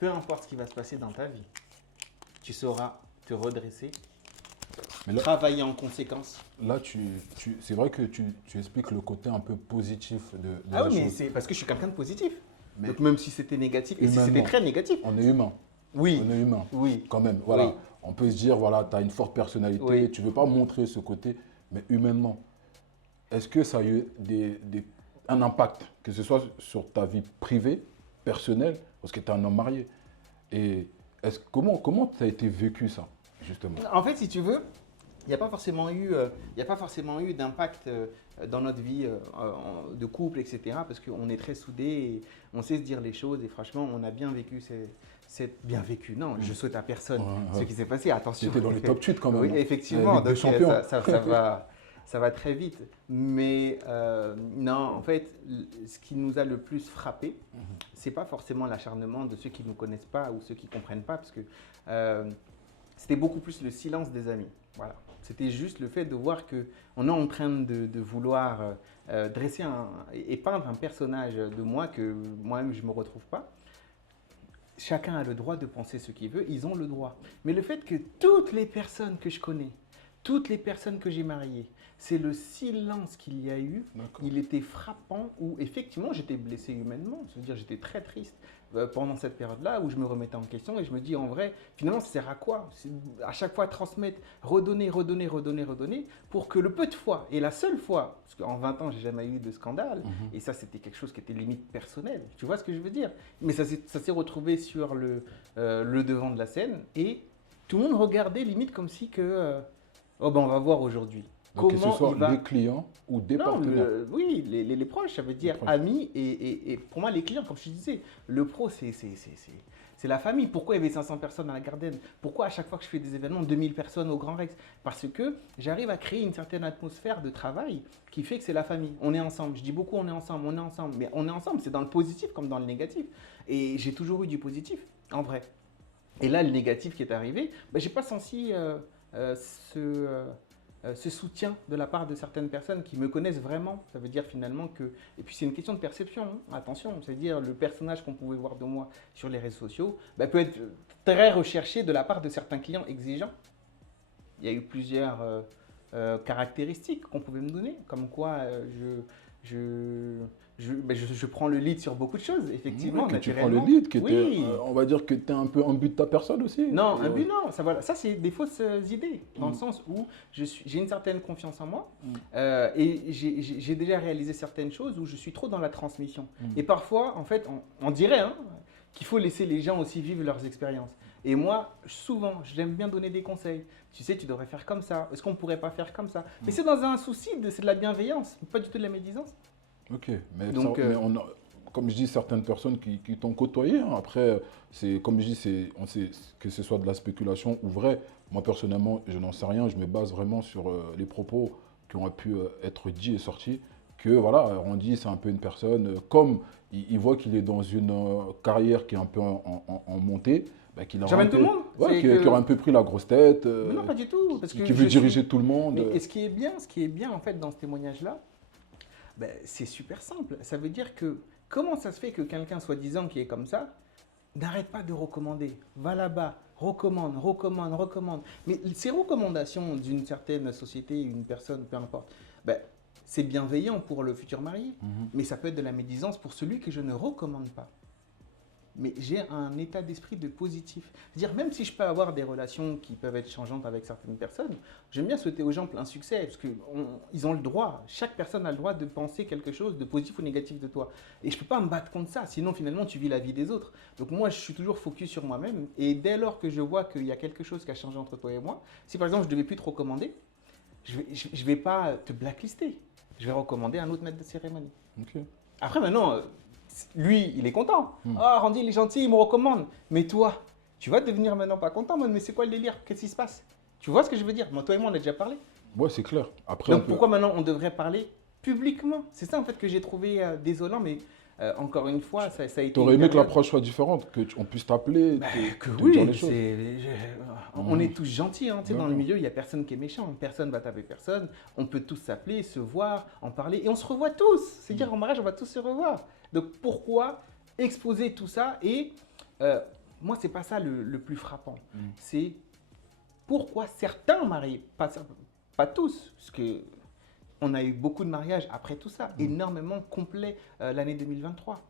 peu importe ce qui va se passer dans ta vie, tu sauras te redresser, Mais là, travailler en conséquence. là c'est vrai que tu expliques le côté un peu positif de Ah la oui, mais chose. c'est parce que je suis quelqu'un de positif. Mais Donc, même si c'était négatif, et si c'était humainement, très négatif. on est humain. Oui, On est humain. oui. Quand même, voilà. Oui. On peut se dire, voilà, tu as une forte personnalité, Oui. tu ne veux pas montrer ce côté, mais humainement, est-ce que ça a eu un impact, que ce soit sur ta vie privée, personnelle, parce que tu es un homme marié? Et comment ça a été vécu ça, justement? En fait, si tu veux, il n'y a pas forcément eu d'impact dans notre vie de couple, etc. Parce qu'on est très soudés et on sait se dire les choses. Et franchement, on a bien vécu bien vécu. Non, je souhaite à personne ce qui s'est passé. Attention. C'était dans les top 8 quand même. Oui, hein. effectivement. Ligue des Donc, champions. ça va très vite. Mais non, en fait, ce qui nous a le plus frappé, c'est pas forcément l'acharnement de ceux qui ne nous connaissent pas ou ceux qui ne comprennent pas. Parce que c'était beaucoup plus le silence des amis. Voilà. C'était juste le fait de voir qu'on est en train de vouloir dresser et peindre un personnage de moi que moi-même je ne me retrouve pas. Chacun a le droit de penser ce qu'il veut, ils ont le droit. Mais le fait que toutes les personnes que je connais, toutes les personnes que j'ai mariées, c'est le silence qu'il y a eu. D'accord. Il était frappant où effectivement j'étais blessé humainement, c'est-à-dire j'étais très triste pendant cette période-là où je me remettais en question et je me dis en vrai, finalement ça sert à quoi? À chaque fois transmettre, redonner pour que le peu de fois et la seule fois, parce qu'en 20 ans j'ai jamais eu de scandale et ça c'était quelque chose qui était limite personnel, tu vois ce que je veux dire? Mais ça s'est retrouvé sur le devant de la scène et tout le monde regardait limite comme si que oh ben on va voir aujourd'hui. Donc, que ce soit il va... des clients ou des Non, partenaires. oui, les proches, ça veut dire proches. amis et pour moi les clients, comme je te disais, le pro c'est la famille. Pourquoi il y avait 500 personnes à la Garden? Pourquoi à chaque fois que je fais des événements, 2000 personnes au Grand Rex? Parce que j'arrive à créer une certaine atmosphère de travail qui fait que c'est la famille. On est ensemble. Je dis beaucoup on est ensemble. Mais on est ensemble, c'est dans le positif comme dans le négatif. Et j'ai toujours eu du positif, en vrai. Et là, le négatif qui est arrivé, ben, je n'ai pas senti ce soutien de la part de certaines personnes qui me connaissent vraiment. Ça veut dire finalement que... Et puis c'est une question de perception, hein. Attention, c'est-à-dire le personnage qu'on pouvait voir de moi sur les réseaux sociaux peut être très recherché de la part de certains clients exigeants. Il y a eu plusieurs caractéristiques qu'on pouvait me donner, comme quoi je prends le lead sur beaucoup de choses, effectivement, Oui, que tu prends naturellement. le lead, Oui. on va dire que tu es un peu en but de ta personne aussi. Non, un but non, ça c'est des fausses idées, dans le sens où j'ai une certaine confiance en moi et j'ai déjà réalisé certaines choses où je suis trop dans la transmission. Et parfois, en fait, on dirait qu'il faut laisser les gens aussi vivre leurs expériences. Et moi, souvent, j'aime bien donner des conseils. Tu sais, tu devrais faire comme ça. Est-ce qu'on ne pourrait pas faire comme ça? Mais c'est dans un souci, c'est de la bienveillance, pas du tout de la médisance. Ok, mais, Donc, comme je dis, certaines personnes qui t'ont côtoyé, hein. Après, comme je dis, on sait que ce soit de la spéculation ou vrai. Moi, personnellement, je n'en sais rien. Je me base vraiment sur les propos qui ont pu être dits et sortis. Que voilà, on dit c'est un peu une personne, comme il voit qu'il est dans une carrière qui est un peu en montée, bah, qu'il aura j'amène un tout peu, le monde. ouais, qu'il aura un peu pris la grosse tête, Mais non, pas du tout. Parce que qui veut je diriger tout le monde. Mais, et ce qui est bien en fait dans ce témoignage-là, ben, c'est super simple. Ça veut dire que comment ça se fait que quelqu'un soi-disant qui est comme ça n'arrête pas de recommander? Va là-bas, recommande. Mais ces recommandations d'une certaine société, une personne, peu importe, ben, c'est bienveillant pour le futur marié, mais ça peut être de la médisance pour celui que je ne recommande pas. Mais j'ai un état d'esprit de positif. C'est-à-dire, même si je peux avoir des relations qui peuvent être changeantes avec certaines personnes, j'aime bien souhaiter aux gens plein succès, parce qu'ils ont le droit, chaque personne a le droit de penser quelque chose de positif ou négatif de toi. Et je ne peux pas me battre contre ça, sinon finalement tu vis la vie des autres. Donc moi, je suis toujours focus sur moi-même, et dès lors que je vois qu'il y a quelque chose qui a changé entre toi et moi, si par exemple je ne devais plus te recommander, je ne vais pas te blacklister. Je vais recommander un autre maître de cérémonie. Ok. Après, maintenant, lui, il est content. Ah, Randy, il est gentil, il me recommande. Mais toi, tu vas devenir maintenant pas content, mais c'est quoi le délire? Qu'est-ce qui se passe? Tu vois ce que je veux dire? Moi, toi et moi, on a déjà parlé. Ouais, c'est clair. Après, on Donc peut. pourquoi maintenant on devrait parler publiquement? C'est ça en fait que j'ai trouvé désolant, mais encore une fois, ça a été T'aurais une aimé que période. l'approche soit différente, on puisse t'appeler, Bah, que te dire les oui, choses. on Mhm. est tous gentils, hein, tu sais, dans le D'accord. milieu, il n'y a personne qui est méchant, personne va taper personne, on peut tous s'appeler, se voir, en parler, et on se revoit tous. C'est-à-dire en mariage, on va tous se revoir. Donc pourquoi exposer tout ça? Et euh, moi, c'est pas ça le plus frappant. Mhm. C'est pourquoi certains mariés, pas tous, parce que on a eu beaucoup de mariages après tout ça, énormément complet l'année 2023.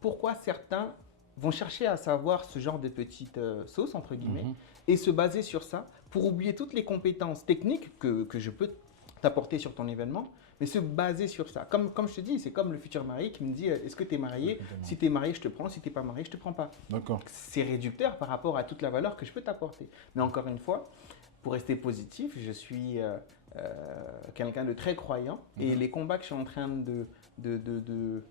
Pourquoi certains vont chercher à savoir ce genre de petites sauces, entre guillemets, Mhm. et se baser sur ça pour oublier toutes les compétences techniques que je peux t'apporter sur ton événement, mais se baser sur ça. Comme je te dis, c'est comme le futur marié qui me dit est-ce que tu es marié? Si tu es marié, je te prends. Si tu n'es pas marié, je ne te prends pas. D'accord. C'est réducteur par rapport à toute la valeur que je peux t'apporter. Mais encore une fois, pour rester positif, je suis quelqu'un de très croyant et les combats que je suis en train de, de, de-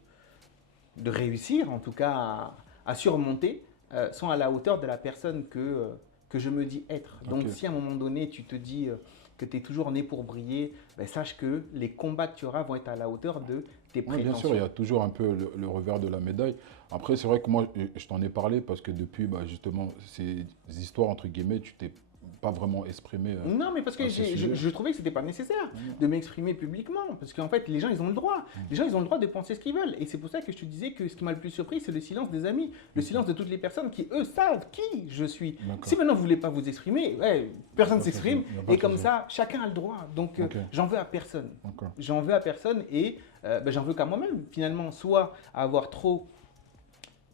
de réussir, en tout cas à surmonter, sont à la hauteur de la personne que je me dis être. Donc Ok. si à un moment donné tu te dis que tu es toujours né pour briller, ben, sache que les combats que tu auras vont être à la hauteur de tes Oui, bien sûr, il y prétentions. a toujours un peu le revers de la médaille. Après, c'est vrai que moi, je t'en ai parlé parce que depuis, bah, justement, ces histoires, entre guillemets, tu t'es pas vraiment exprimé Non, mais parce que à ce sujet. je trouvais que c'était pas nécessaire de m'exprimer publiquement. Parce qu'en fait, les gens, ils ont le droit. Les gens, ils ont le droit de penser ce qu'ils veulent. Et c'est pour ça que je te disais que ce qui m'a le plus surpris, c'est le silence des amis. Le silence de toutes les personnes qui, eux, savent qui je suis. D'accord. Si maintenant vous voulez pas vous exprimer, ouais, personne ne Pas de s'exprime. souci, y a pas Et de comme souci. ça, chacun a le droit. Donc, Ok. j'en veux à personne. D'accord. J'en veux à personne et ben, j'en veux qu'à moi-même, finalement. Soit avoir trop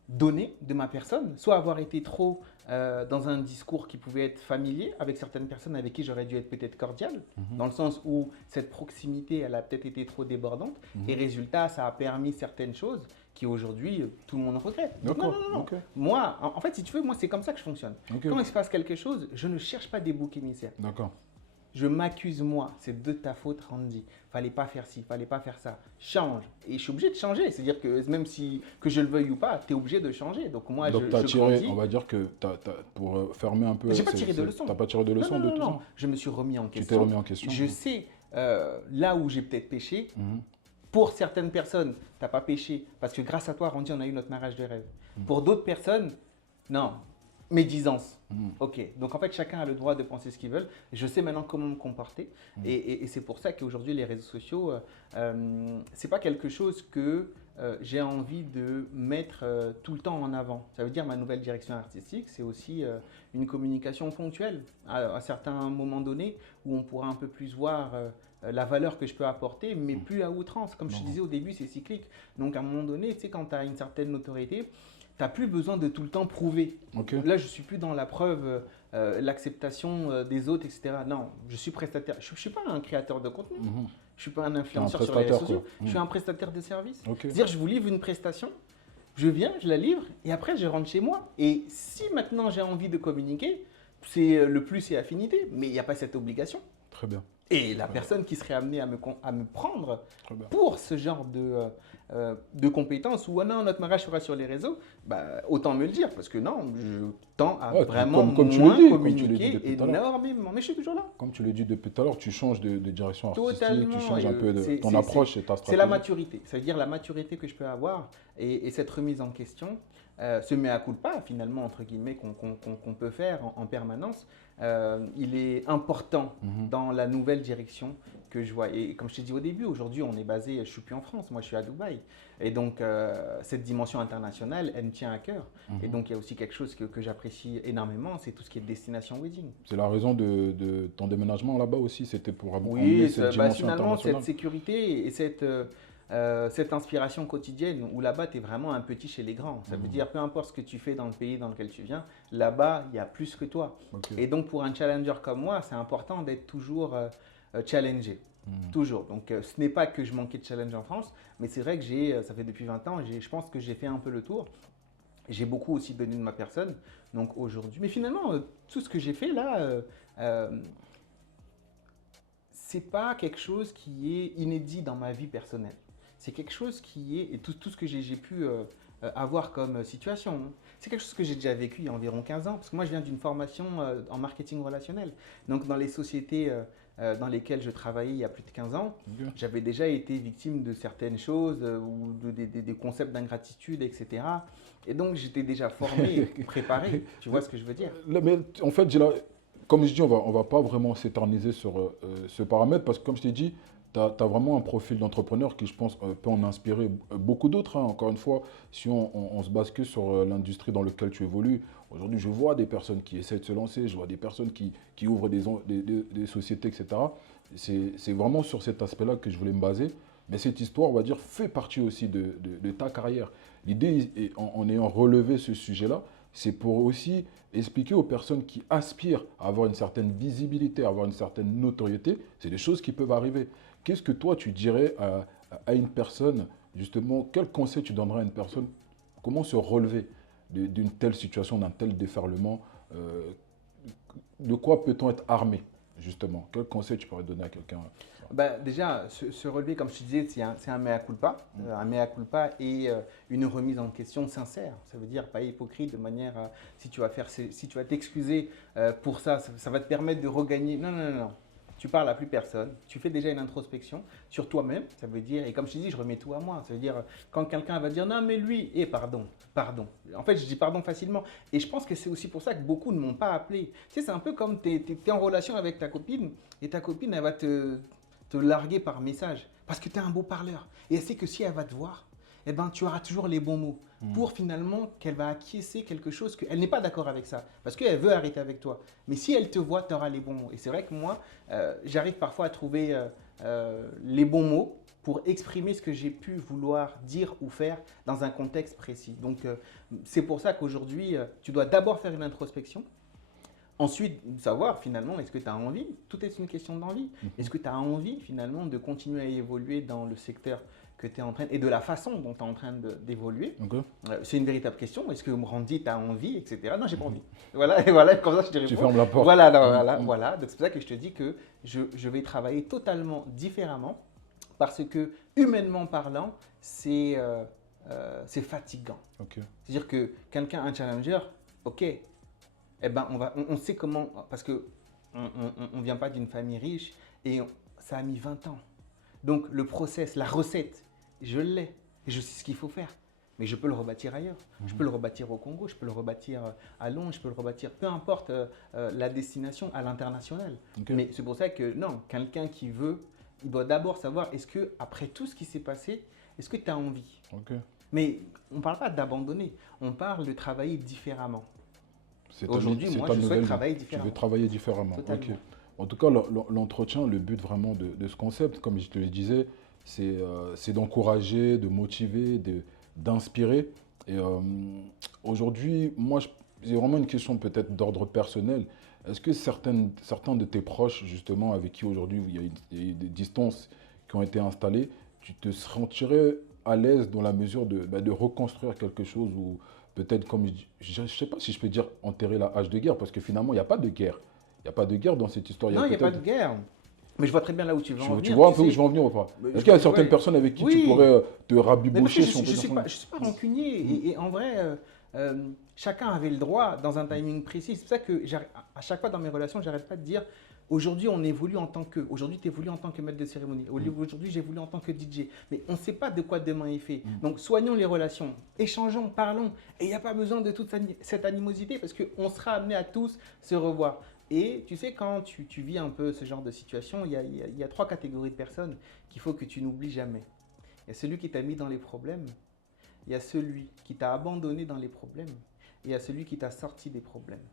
donné de ma personne, soit avoir été trop dans un discours qui pouvait être familier avec certaines personnes avec qui j'aurais dû être peut-être cordial, dans le sens où cette proximité, elle a peut-être été trop débordante, et résultat, ça a permis certaines choses qui aujourd'hui, tout le monde regrette. Donc, non, D'accord. non, non, non. Ok. Moi, en fait, si tu veux, moi, c'est comme ça que je fonctionne. Ok. Quand il se passe quelque chose, je ne cherche pas des boucs émissaires. D'accord. Je m'accuse moi, c'est de ta faute Randy. Fallait pas faire ci, fallait pas faire ça. Change. Et je suis obligé de changer. C'est-à-dire que même si que je le veuille ou pas, tu es obligé de changer. Donc moi, Donc, tu as je tiré, grandis. on va dire que pour fermer un peu. J'ai pas tiré de leçon. T'as pas tiré de Non, leçon non, de non, tout non. ça. Je me suis remis en Tu t'es question. remis en question. Je sais là où j'ai peut-être péché. Mhm. Pour certaines personnes, tu n'as pas péché parce que grâce à toi, Randy, on a eu notre mariage de rêve. Pour d'autres personnes, non, médisance. Mhm. Ok, donc en fait, chacun a le droit de penser ce qu'il veut. Je sais maintenant comment me comporter. Et c'est pour ça qu'aujourd'hui, les réseaux sociaux, c'est pas quelque chose que j'ai envie de mettre tout le temps en avant. Ça veut dire ma nouvelle direction artistique, c'est aussi une communication ponctuelle à certains moments donnés où on pourra un peu plus voir la valeur que je peux apporter, mais plus à outrance. Comme je te disais au début, c'est cyclique. Donc à un moment donné, tu sais, quand tu as une certaine notoriété, tu n'as plus besoin de tout le temps prouver. Ok. Là, je ne suis plus dans la preuve, l'acceptation des autres, etc. Non, je suis prestataire. Je ne suis pas un créateur de contenu. Mhm. Je ne suis pas un influenceur un sur les réseaux prestataire, sociaux. quoi. Je suis un prestataire de service. Ok. C'est-à-dire, je vous livre une prestation, je viens, je la livre, et après, je rentre chez moi. Et si maintenant j'ai envie de communiquer, c'est le plus et affinité, mais il n'y a pas cette obligation. Très bien. Et la personne qui serait amenée à me prendre Très bien. pour ce genre de compétences où non, notre mariage sera sur les réseaux, bah, autant me le dire parce que non, je tends à Ouais, vraiment comme tu moins le dis, comme tu le dis communiquer depuis tout à l'heure. énormément. Mais je suis toujours là. Comme tu l'as dit depuis tout à l'heure, tu changes de direction artistique, Totalement. tu changes un peu C'est- ton c'est- approche et ta stratégie. C'est la maturité. Ça veut dire la maturité que je peux avoir et cette remise en question, ce mea culpa finalement, entre guillemets, qu'on peut faire en permanence, il est important Mhm. dans la nouvelle direction que je vois. Et comme je t'ai dit au début, aujourd'hui, on est basé, je ne suis plus en France, moi je suis à Dubaï. Et donc, cette dimension internationale, elle me tient à cœur. Et donc, il y a aussi quelque chose que j'apprécie énormément, c'est tout ce qui est destination wedding. C'est la raison de ton déménagement là-bas aussi, c'était pour amener Oui, cette bah, dimension finalement, internationale. cette sécurité et cette inspiration quotidienne où là-bas, tu es vraiment un petit chez les grands. Ça veut dire, peu importe ce que tu fais dans le pays dans lequel tu viens, là-bas, il y a plus que toi. Ok. Et donc, pour un challenger comme moi, c'est important d'être toujours challengé. Toujours. Donc, ce n'est pas que je manquais de challenge en France, mais c'est vrai que ça fait depuis 20 ans, je pense que j'ai fait un peu le tour. J'ai beaucoup aussi donné de ma personne. Donc, aujourd'hui. Mais finalement, tout ce que j'ai fait là, c'est pas quelque chose qui est inédit dans ma vie personnelle. C'est quelque chose qui est, et tout ce que j'ai pu avoir comme situation, hein, c'est quelque chose que j'ai déjà vécu il y a environ 15 ans, parce que moi je viens d'une formation en marketing relationnel. Donc dans les sociétés dans lesquelles je travaillais il y a plus de 15 ans, Ok. j'avais déjà été victime de certaines choses ou des concepts d'ingratitude, etc. Et donc, j'étais déjà formé, préparé. Tu vois ce que je veux dire? Là, mais en fait, comme je dis, on va pas vraiment s'éterniser sur ce paramètre parce que, comme je t'ai dit, tu as vraiment un profil d'entrepreneur qui, je pense, peut en inspirer beaucoup d'autres, hein. Encore une fois, si on se base que sur l'industrie dans laquelle tu évolues, aujourd'hui, je vois des personnes qui essaient de se lancer, je vois des personnes qui ouvrent des sociétés, etc. C'est vraiment sur cet aspect-là que je voulais me baser. Mais cette histoire, on va dire, fait partie aussi de ta carrière. L'idée, en ayant relevé ce sujet-là, c'est pour aussi expliquer aux personnes qui aspirent à avoir une certaine visibilité, à avoir une certaine notoriété, c'est des choses qui peuvent arriver. Qu'est-ce que toi, tu dirais à une personne, justement, quel conseil tu donnerais à une personne, comment se relever d'une telle situation, d'un tel déferlement, euh, de quoi peut-on être armé, justement? Quel conseil tu pourrais donner à quelqu'un? Bah, déjà, se relever, comme je te disais, c'est un mea culpa. Un mea culpa et une remise en question sincère. Ça veut dire pas hypocrite de manière à, si tu vas faire, si tu vas t'excuser pour ça, ça va te permettre de regagner. Non, non, non, non. Tu parles à plus personne. Tu fais déjà une introspection sur toi-même. Ça veut dire, et comme je te dis, je remets tout à moi. Ça veut dire, quand quelqu'un va dire non, mais lui, et pardon, pardon. En fait, je dis pardon facilement. Et je pense que c'est aussi pour ça que beaucoup ne m'ont pas appelé. Tu sais, c'est un peu comme tu es en relation avec ta copine et ta copine, elle va te larguer par message parce que tu es un beau parleur. Et elle sait que si elle va te voir, eh ben, tu auras toujours les bons mots pour finalement qu'elle va acquiescer quelque chose qu'elle n'est pas d'accord avec ça parce qu'elle veut arrêter avec toi. Mais si elle te voit, tu auras les bons mots. Et c'est vrai que moi, j'arrive parfois à trouver les bons mots pour exprimer ce que j'ai pu vouloir dire ou faire dans un contexte précis. Donc, c'est pour ça qu'aujourd'hui, tu dois d'abord faire une introspection. Ensuite, savoir finalement, est-ce que tu as envie? Tout est une question d'envie. Est-ce que tu as envie finalement de continuer à évoluer dans le secteur que tu es en train et de la façon dont tu es en train d'évoluer? Ok. C'est une véritable question. Est-ce que Randy, tu as envie, etc. Non, j'ai pas envie. Voilà, et voilà, comme ça je te Tu réponds. fermes la porte. Voilà, non, voilà, voilà. Donc c'est pour ça que je te dis que je vais travailler totalement différemment parce que humainement parlant, c'est fatigant. Ok. C'est-à-dire que quelqu'un, un challenger, ok, eh ben, on sait comment, parce que on vient pas d'une famille riche et ça a mis 20 ans. Donc le process, la recette, je l'ai. Et je sais ce qu'il faut faire. Mais je peux le rebâtir ailleurs. Je peux le rebâtir au Congo, je peux le rebâtir à Londres, je peux le rebâtir, peu importe la destination, à l'international. Ok. Mais c'est pour ça que non, quelqu'un qui veut, il doit d'abord savoir, est-ce que après tout ce qui s'est passé, est-ce que tu as envie? Ok. Mais on ne parle pas d'abandonner, on parle de travailler différemment. C'est Aujourd'hui, c'est moi, ta je souhaite nouvelle vie. travailler Tu différemment. veux travailler différemment. Ok. Totalement. En tout cas, l'entretien, le but vraiment de ce concept, comme je te le disais, c'est d'encourager, de motiver, d'inspirer. Et aujourd'hui, moi, j'ai vraiment une question peut-être d'ordre personnel. Est-ce que certains de tes proches, justement, avec qui aujourd'hui il y a eu des distances qui ont été installées, tu te sentirais à l'aise dans la mesure de reconstruire quelque chose ou peut-être comme je ne sais pas si je peux dire enterrer la hache de guerre, parce que finalement, il n'y a pas de guerre. Il n'y a pas de guerre dans cette histoire. Non, il n'y a pas de guerre. Mais je vois très bien là où tu veux en Tu venir. vois un Tu peu où sais. je veux en venir ou pas? Mais Est-ce qu'il y a certaines ouais. personnes avec qui tu Oui. pourrais te Mais parce que rabibocher, je si on ne peut dire suis, ça? pas, je suis pas rancunier. Et en vrai, chacun avait le droit dans un timing précis. C'est pour ça que à chaque fois dans mes relations, j'arrête pas de dire aujourd'hui, on évolue en tant que. Aujourd'hui, tu évolues en tant que maître de cérémonie. Aujourd'hui, j'évolue en tant que DJ. Mais on ne sait pas de quoi demain est fait. Donc, soignons les relations, échangeons, parlons. Et il n'y a pas besoin de toute cette animosité parce qu'on sera amenés à tous se revoir. Et tu sais, quand tu vis un peu ce genre de situation, il y a trois catégories de personnes qu'il faut que tu n'oublies jamais. Il y a celui qui t'a mis dans les problèmes, il y a celui qui t'a abandonné dans les problèmes, et il y a celui qui t'a sorti des problèmes.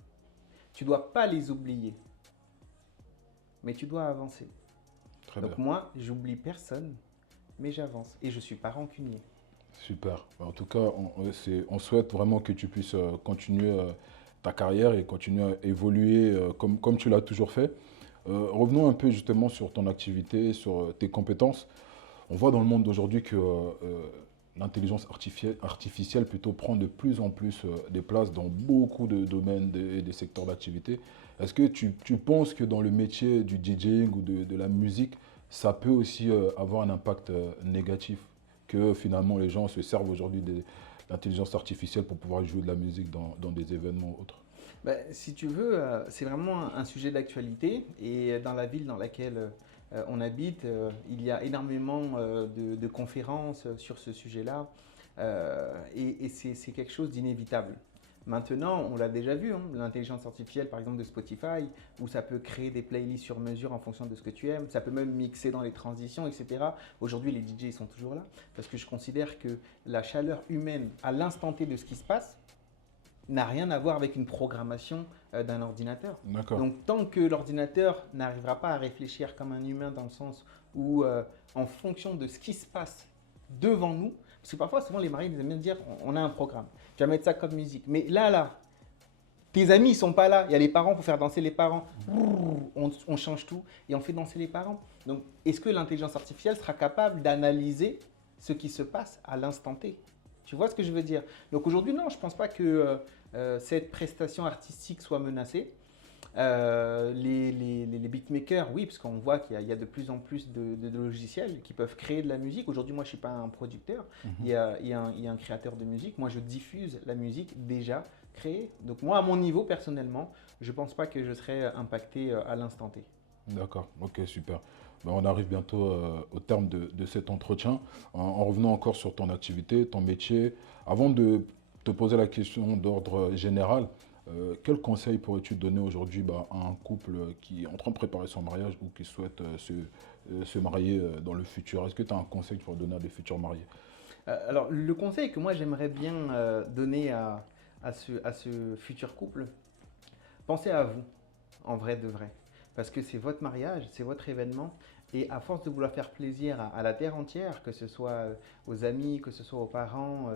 Tu ne dois pas les oublier, mais tu dois avancer. Très Donc bien. moi, j'oublie personne, mais j'avance. Et je ne suis pas rancunier. Super. En tout cas, on souhaite vraiment que tu puisses continuer ta carrière et continuer à évoluer comme tu l'as toujours fait. Revenons un peu justement sur ton activité, sur tes compétences. On voit dans le monde d'aujourd'hui que l'intelligence artificielle plutôt prend de plus en plus des places dans beaucoup de domaines et des secteurs d'activité. Est-ce que tu penses que dans le métier du DJing ou de la musique, ça peut aussi avoir un impact négatif, que finalement les gens se servent aujourd'hui de l'intelligence artificielle pour pouvoir jouer de la musique dans des événements ou autres? Si tu veux, c'est vraiment un sujet d'actualité et dans la ville dans laquelle on habite, il y a énormément de conférences sur ce sujet-là et c'est quelque chose d'inévitable. Maintenant, on l'a déjà vu, hein, l'intelligence artificielle par exemple de Spotify, où ça peut créer des playlists sur mesure en fonction de ce que tu aimes, ça peut même mixer dans les transitions, etc. Aujourd'hui, les DJ sont toujours là parce que je considère que la chaleur humaine à l'instant T de ce qui se passe, n'a rien à voir avec une programmation d'un ordinateur. D'accord. Donc tant que l'ordinateur n'arrivera pas à réfléchir comme un humain dans le sens où en fonction de ce qui se passe devant nous, parce que parfois souvent les mariés ils aiment bien dire on a un programme, tu vas mettre ça comme musique. Mais là, tes amis ne sont pas là, il y a les parents pour faire danser les parents, on change tout et on fait danser les parents. Donc est-ce que l'intelligence artificielle sera capable d'analyser ce qui se passe à l'instant T? Tu vois ce que je veux dire? Donc aujourd'hui, non, je ne pense pas que cette prestation artistique soit menacée. Les beatmakers, oui, parce qu'on voit qu'il y a de plus en plus de logiciels qui peuvent créer de la musique. Aujourd'hui, moi, je ne suis pas un producteur, il y a un créateur de musique. Moi, je diffuse la musique déjà créée. Donc moi, à mon niveau, personnellement, je ne pense pas que je serai impacté à l'instant T. D'accord, ok, super. Ben, on arrive bientôt au terme de cet entretien. En revenant encore sur ton activité, ton métier, avant de te poser la question d'ordre général, quel conseil pourrais-tu donner aujourd'hui à un couple qui est en train de préparer son mariage ou qui souhaite se marier dans le futur? Est-ce que tu as un conseil que tu pourrais donner à des futurs mariés? Alors, le conseil que moi j'aimerais bien donner à ce futur couple, pensez à vous, en vrai de vrai. Parce que c'est votre mariage, c'est votre événement. Et à force de vouloir faire plaisir à la terre entière, que ce soit aux amis, que ce soit aux parents,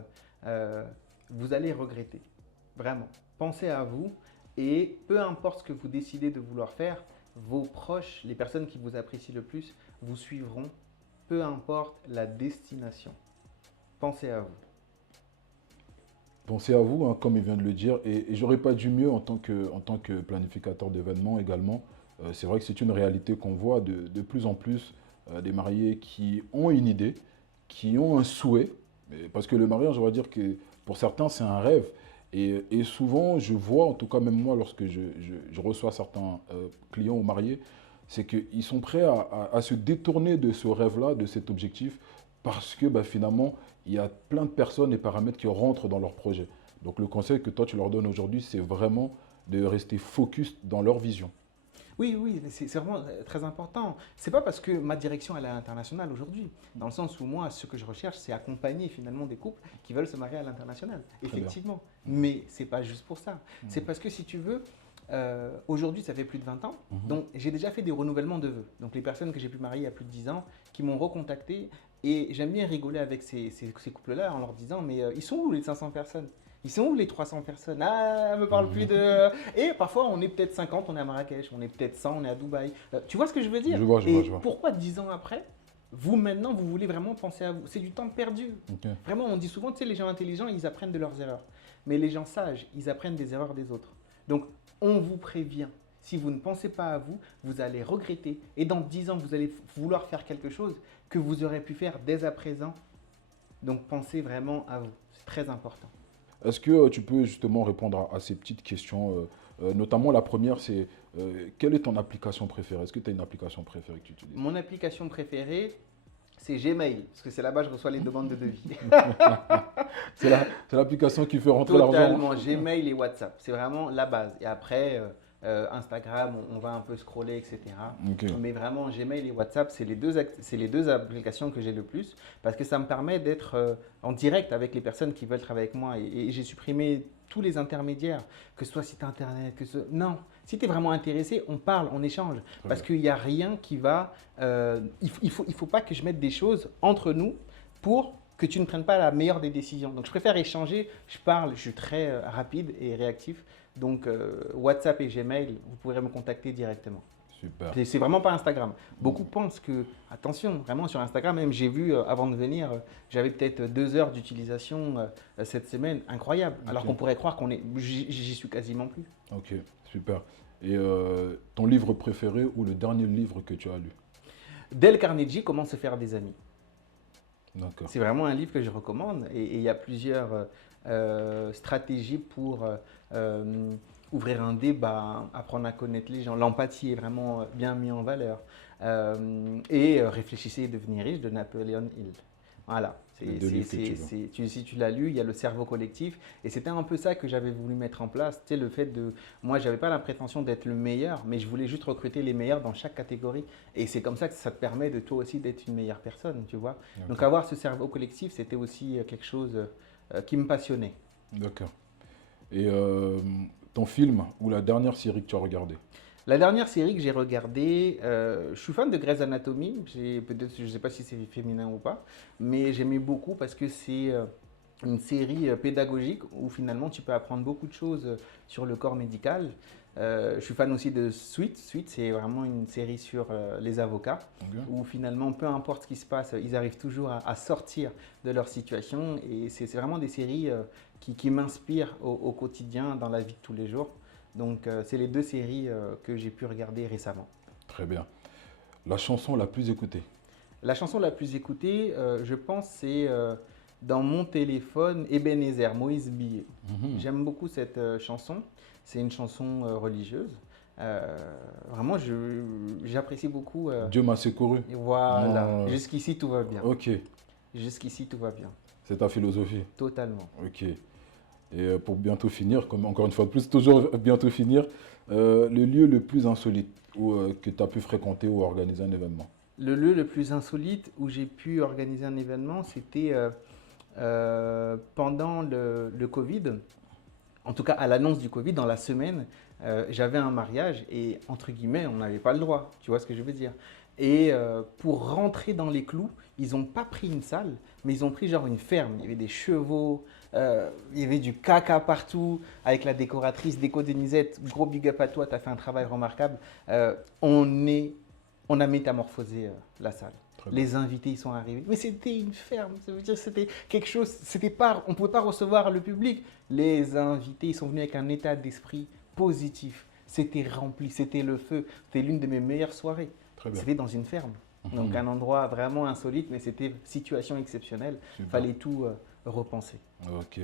vous allez regretter. Vraiment. Pensez à vous et peu importe ce que vous décidez de vouloir faire, vos proches, les personnes qui vous apprécient le plus, vous suivront, peu importe la destination. Pensez à vous. Pensez à vous, hein, comme il vient de le dire, et j'aurais pas dû mieux en tant que planificateur d'événements également. C'est vrai que c'est une réalité qu'on voit de plus en plus des mariés qui ont une idée, qui ont un souhait, parce que le mariage, on va dire que pour certains, c'est un rêve. Et souvent, je vois, en tout cas même moi, lorsque je reçois certains clients ou mariés, c'est qu'ils sont prêts à se détourner de ce rêve-là, de cet objectif, parce que finalement, il y a plein de personnes et paramètres qui rentrent dans leur projet. Donc le conseil que toi, tu leur donnes aujourd'hui, c'est vraiment de rester focus dans leur vision. Oui, oui, mais c'est vraiment très important. C'est pas parce que ma direction elle est à l'international aujourd'hui, dans le sens où moi, ce que je recherche, c'est accompagner finalement des couples qui veulent se marier à l'international, Très bien. effectivement. Mais c'est pas juste pour ça. C'est parce que si tu veux, aujourd'hui, ça fait plus de 20 ans, Mhm. donc j'ai déjà fait des renouvellements de vœux. Donc les personnes que j'ai pu marier il y a plus de 10 ans, qui m'ont recontacté, et j'aime bien rigoler avec ces couples-là en leur disant, mais ils sont où les 500 personnes? Ils sont où les 300 personnes? Ah, elle me parle plus de... Et parfois, on est peut-être 50, on est à Marrakech, on est peut-être 100, on est à Dubaï. Tu vois ce que je veux dire? Je vois, je vois, Et je vois. pourquoi 10 ans après, vous maintenant, vous voulez vraiment penser à vous? C'est du temps perdu. Ok. Vraiment, on dit souvent, tu sais, les gens intelligents, ils apprennent de leurs erreurs. Mais les gens sages, ils apprennent des erreurs des autres. Donc, on vous prévient. Si vous ne pensez pas à vous, vous allez regretter. Et dans 10 ans, vous allez vouloir faire quelque chose que vous aurez pu faire dès à présent. Donc, pensez vraiment à vous. C'est très important. Est-ce que tu peux justement répondre à ces petites questions notamment la première, c'est quelle est ton application préférée? Est-ce que tu as une application préférée que tu utilises? Mon application préférée, c'est Gmail, parce que c'est là-bas que je reçois les demandes de devis. C'est l'application qui fait rentrer l'argent. Totalement, Gmail et WhatsApp, c'est vraiment la base. Et après, Instagram, on va un peu scroller, etc. Ok. Mais vraiment, Gmail et WhatsApp, c'est les deux applications que j'ai le plus, parce que ça me permet d'être en direct avec les personnes qui veulent travailler avec moi. Et j'ai supprimé tous les intermédiaires, que ce soit site internet, Non, si tu es vraiment intéressé, on parle, on échange. Très Parce bien. qu'il n'y a rien qui va... il faut pas que je mette des choses entre nous pour que tu ne prennes pas la meilleure des décisions. Donc je préfère échanger, je parle, je suis très rapide et réactif. Donc WhatsApp et Gmail, vous pourrez me contacter directement. Super. C'est vraiment pas Instagram. Beaucoup pensent que, attention, vraiment sur Instagram, même j'ai vu avant de venir, j'avais peut-être 2 heures d'utilisation cette semaine, incroyable. Alors Ok. qu'on pourrait croire j'y suis quasiment plus. Ok, super. Et ton livre préféré ou le dernier livre que tu as lu? Dale Carnegie, Comment se faire des amis. D'accord. C'est vraiment un livre que je recommande et il y a plusieurs stratégies pour ouvrir un débat, apprendre à connaître les gens. L'empathie est vraiment bien mise en valeur. Réfléchissez et devenez riche de Napoleon Hill. Voilà. Si tu l'as lu, il y a le cerveau collectif. Et c'était un peu ça que j'avais voulu mettre en place. Tu sais, le fait de. Moi, je n'avais pas la prétention d'être le meilleur, mais je voulais juste recruter les meilleurs dans chaque catégorie. Et c'est comme ça que ça te permet de toi aussi d'être une meilleure personne, tu vois. Okay. Donc, avoir ce cerveau collectif, c'était aussi quelque chose qui me passionnait. D'accord. Et ton film ou la dernière série que tu as regardée? La dernière série que j'ai regardée, je suis fan de Grey's Anatomy. Peut-être, je ne sais pas si c'est féminin ou pas, mais j'aimais beaucoup parce que c'est une série pédagogique où finalement tu peux apprendre beaucoup de choses sur le corps médical. Je suis fan aussi de Suits. Suits, c'est vraiment une série sur les avocats où finalement, peu importe ce qui se passe, ils arrivent toujours à sortir de leur situation. Et c'est vraiment des séries qui m'inspirent au quotidien dans la vie de tous les jours. Donc, c'est les deux séries que j'ai pu regarder récemment. Très bien. La chanson la plus écoutée? La chanson la plus écoutée, je pense, c'est dans mon téléphone, Ebenezer, Moïse Billet. J'aime beaucoup cette chanson. C'est une chanson religieuse. Vraiment, j'apprécie beaucoup. Dieu m'a secouru. Voilà. Jusqu'ici, tout va bien. Ok. Jusqu'ici, tout va bien. C'est ta philosophie? Totalement. Ok. Et pour bientôt finir, comme encore une fois de plus, toujours bientôt finir, le lieu le plus insolite que tu as pu fréquenter ou organiser un événement? Le lieu le plus insolite où j'ai pu organiser un événement, c'était pendant le Covid. En tout cas, à l'annonce du Covid, dans la semaine, j'avais un mariage et, entre guillemets, on n'avait pas le droit. Tu vois ce que je veux dire? Et pour rentrer dans les clous, ils n'ont pas pris une salle, mais ils ont pris genre une ferme. Il y avait des chevaux, il y avait du caca partout, avec la décoratrice Déco Denisette. Gros big up à toi, tu as fait un travail remarquable. On a métamorphosé la salle. Les invités ils sont arrivés. Mais c'était une ferme, ça veut dire c'était quelque chose, on ne pouvait pas recevoir le public. Les invités ils sont venus avec un état d'esprit positif. C'était rempli, c'était le feu. C'était l'une de mes meilleures soirées. C'était dans une ferme. Donc un endroit vraiment insolite, mais c'était situation exceptionnelle. Il fallait tout repenser. Ok.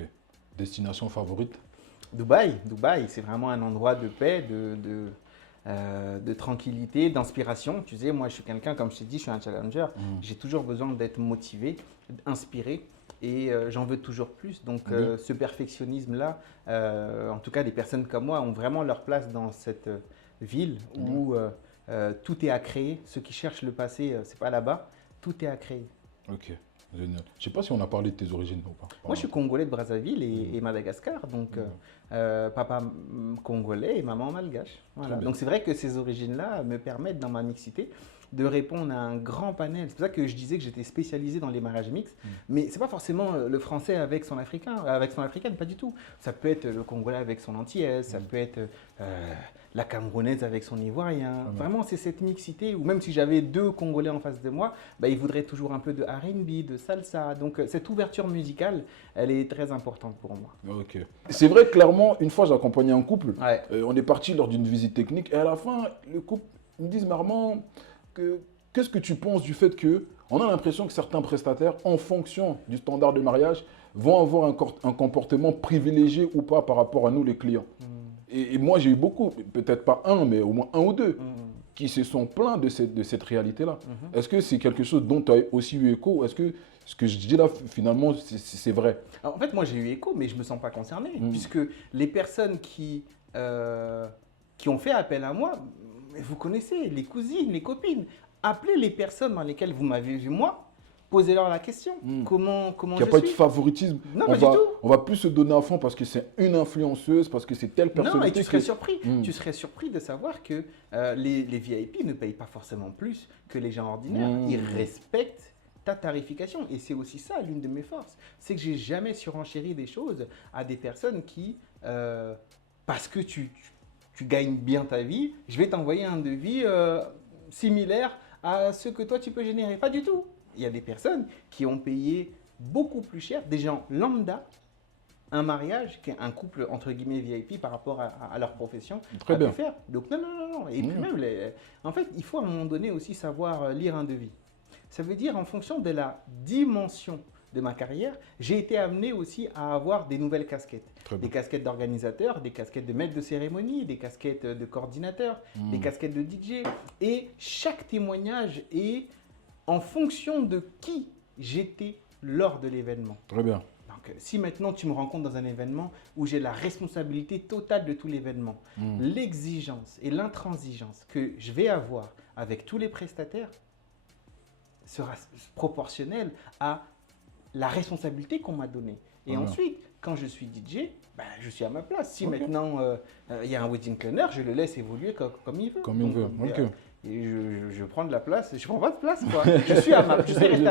Destination favorite? Dubaï. Dubaï, c'est vraiment un endroit de paix, de tranquillité, d'inspiration. Tu sais, moi je suis quelqu'un, comme je t'ai dit, je suis un challenger. J'ai toujours besoin d'être motivé, inspiré. Et j'en veux toujours plus. Donc ce perfectionnisme-là, en tout cas, des personnes comme moi ont vraiment leur place dans cette ville où tout est à créer. Ceux qui cherchent le passé, c'est pas là-bas. Tout est à créer. Ok, génial. Je ne sais pas si on a parlé de tes origines ou pas. Moi, je suis congolais de Brazzaville et Madagascar. Donc, papa congolais et maman malgache. Voilà. Donc, c'est vrai que ces origines-là me permettent, dans ma mixité, de répondre à un grand panel. C'est pour ça que je disais que j'étais spécialisé dans les mariages mixtes. Mais ce n'est pas forcément le français avec son africaine, pas du tout. Ça peut être le congolais avec son antillaise, ça peut être la camerounaise avec son ivoirien. Vraiment, c'est cette mixité où même si j'avais deux congolais en face de moi, bah, ils voudraient toujours un peu de R&B, de salsa. Donc, cette ouverture musicale, elle est très importante pour moi. Ok. C'est vrai, clairement, une fois j'accompagnais un couple, on est parti lors d'une visite technique et à la fin, le couple me dit, Marmant, qu'est-ce que tu penses du fait qu'on a l'impression que certains prestataires, en fonction du standard de mariage, vont avoir un comportement privilégié ou pas par rapport à nous, les clients. Et moi, j'ai eu beaucoup, peut-être pas un, mais au moins un ou deux, qui se sont plaints de cette réalité-là. Est-ce que c'est quelque chose dont tu as aussi eu écho? Est-ce que ce que je dis là, finalement, c'est vrai? Alors, en fait, moi, j'ai eu écho, mais je ne me sens pas concerné, puisque les personnes qui ont fait appel à moi, vous connaissez, les cousines, les copines, appelez les personnes dans lesquelles vous m'avez vu moi, posez-leur la question. Comment je suis? Il n'y a pas de favoritisme. Non, pas du tout. On va plus se donner à fond parce que c'est une influenceuse, parce que c'est telle personnalité. Non, mais tu serais surpris. Tu serais surpris de savoir que les VIP ne payent pas forcément plus que les gens ordinaires. Ils respectent ta tarification. Et c'est aussi ça, l'une de mes forces. C'est que j'ai jamais surenchéri des choses à des personnes qui, parce que tu gagnes bien ta vie, je vais t'envoyer un devis similaire à ce que toi tu peux générer. Pas du tout. Il y a des personnes qui ont payé beaucoup plus cher, des gens lambda, un mariage qu'un couple entre guillemets VIP par rapport à leur profession Très bien. pu faire. Donc non. Et puis même, en fait, il faut à un moment donné aussi savoir lire un devis. Ça veut dire en fonction de la dimension de ma carrière, j'ai été amené aussi à avoir des nouvelles casquettes. Très Des bien. casquettes d'organisateur, des casquettes de maître de cérémonie, des casquettes de coordinateur, des casquettes de DJ. Et chaque témoignage est en fonction de qui j'étais lors de l'événement. Très bien. Donc, si maintenant tu me rencontres dans un événement où j'ai la responsabilité totale de tout l'événement, l'exigence et l'intransigeance que je vais avoir avec tous les prestataires sera proportionnelle à la responsabilité qu'on m'a donnée. Et Voilà. ensuite, quand je suis DJ, ben, je suis à ma place. Si Ok. maintenant il y a un wedding planner, je le laisse évoluer comme il veut. Comme il veut. Donc, Ok. et je prends de la place, je prends pas de place quoi. Je suis resté à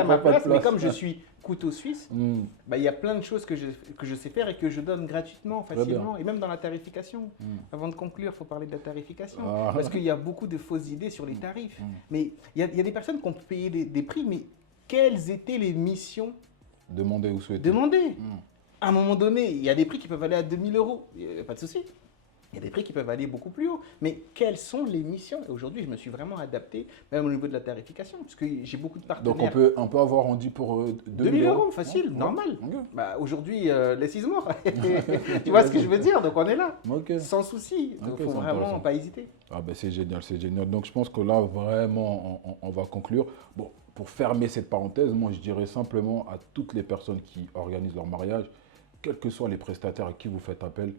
ma prends pas de place, mais place. comme je suis couteau suisse, Hmm. bah, il y a plein de choses que je sais faire et que je donne gratuitement, Très bien. facilement, et même dans la tarification. Avant de conclure, il faut parler de la tarification. Ah. Parce qu'il y a beaucoup de fausses idées sur les tarifs. Mm. Mais il y a des personnes qui ont payé des prix, mais quelles étaient les missions Demandez ou souhaitez. demandées? Hmm. À un moment donné, il y a des prix qui peuvent aller à 2000 euros, pas de souci. Il y a des prix qui peuvent aller beaucoup plus haut. Mais quelles sont les missions? Et aujourd'hui, je me suis vraiment adapté, même au niveau de la tarification, parce que j'ai beaucoup de partenaires. Donc on peut avoir rendu pour 2000 euros, facile, Ouais. normal. Ok. Bah, aujourd'hui, less is more. Tu vois ce que je veux dire? Donc on est là, Ok. sans souci. Il Ok, ne faut c'est vraiment intéressant. pas hésiter. Ah ben c'est génial, c'est génial. Donc je pense que là, vraiment, on va conclure. Bon, pour fermer cette parenthèse, moi je dirais simplement à toutes les personnes qui organisent leur mariage, quels que soient les prestataires à qui vous faites appel,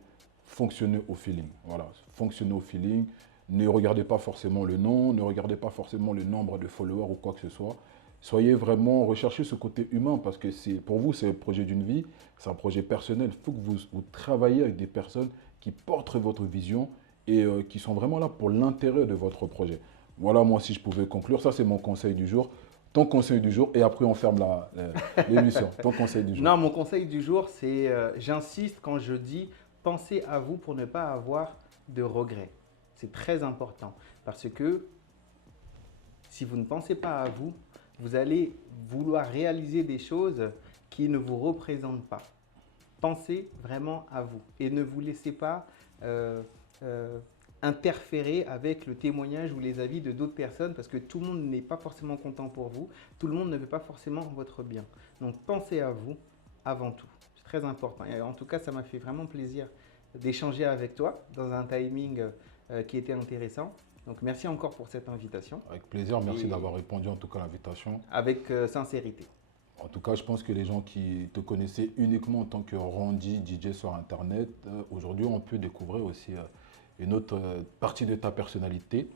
fonctionnez au feeling. Voilà, fonctionnez au feeling. Ne regardez pas forcément le nom, ne regardez pas forcément le nombre de followers ou quoi que ce soit. Soyez vraiment, recherchez ce côté humain parce que pour vous, c'est le projet d'une vie, c'est un projet personnel. Il faut que vous travaillez avec des personnes qui portent votre vision et qui sont vraiment là pour l'intérêt de votre projet. Voilà, moi, si je pouvais conclure, ça c'est mon conseil du jour. Ton conseil du jour, et après on ferme l'émission. Ton conseil du jour. Non, mon conseil du jour, c'est, j'insiste quand je dis, pensez à vous pour ne pas avoir de regrets. C'est très important parce que si vous ne pensez pas à vous, vous allez vouloir réaliser des choses qui ne vous représentent pas. Pensez vraiment à vous et ne vous laissez pas interférer avec le témoignage ou les avis de d'autres personnes parce que tout le monde n'est pas forcément content pour vous, tout le monde ne veut pas forcément votre bien. Donc pensez à vous avant tout, c'est très important. Et en tout cas, ça m'a fait vraiment plaisir d'échanger avec toi dans un timing qui était intéressant. Donc merci encore pour cette invitation. Avec plaisir, merci Et- d'avoir répondu en tout cas à l'invitation. Avec sincérité. En tout cas, je pense que les gens qui te connaissaient uniquement en tant que Randy DJ sur Internet, aujourd'hui, on peut découvrir aussi une autre partie de ta personnalité.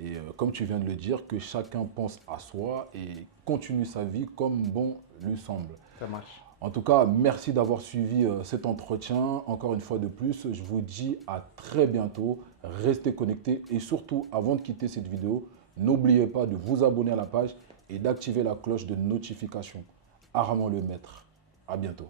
Et comme tu viens de le dire, que chacun pense à soi et continue sa vie comme bon lui semble. Ça marche. En tout cas, merci d'avoir suivi cet entretien. Encore une fois de plus, je vous dis à très bientôt. Restez connectés et surtout, avant de quitter cette vidéo, n'oubliez pas de vous abonner à la page et d'activer la cloche de notification. Armand le maître. À bientôt.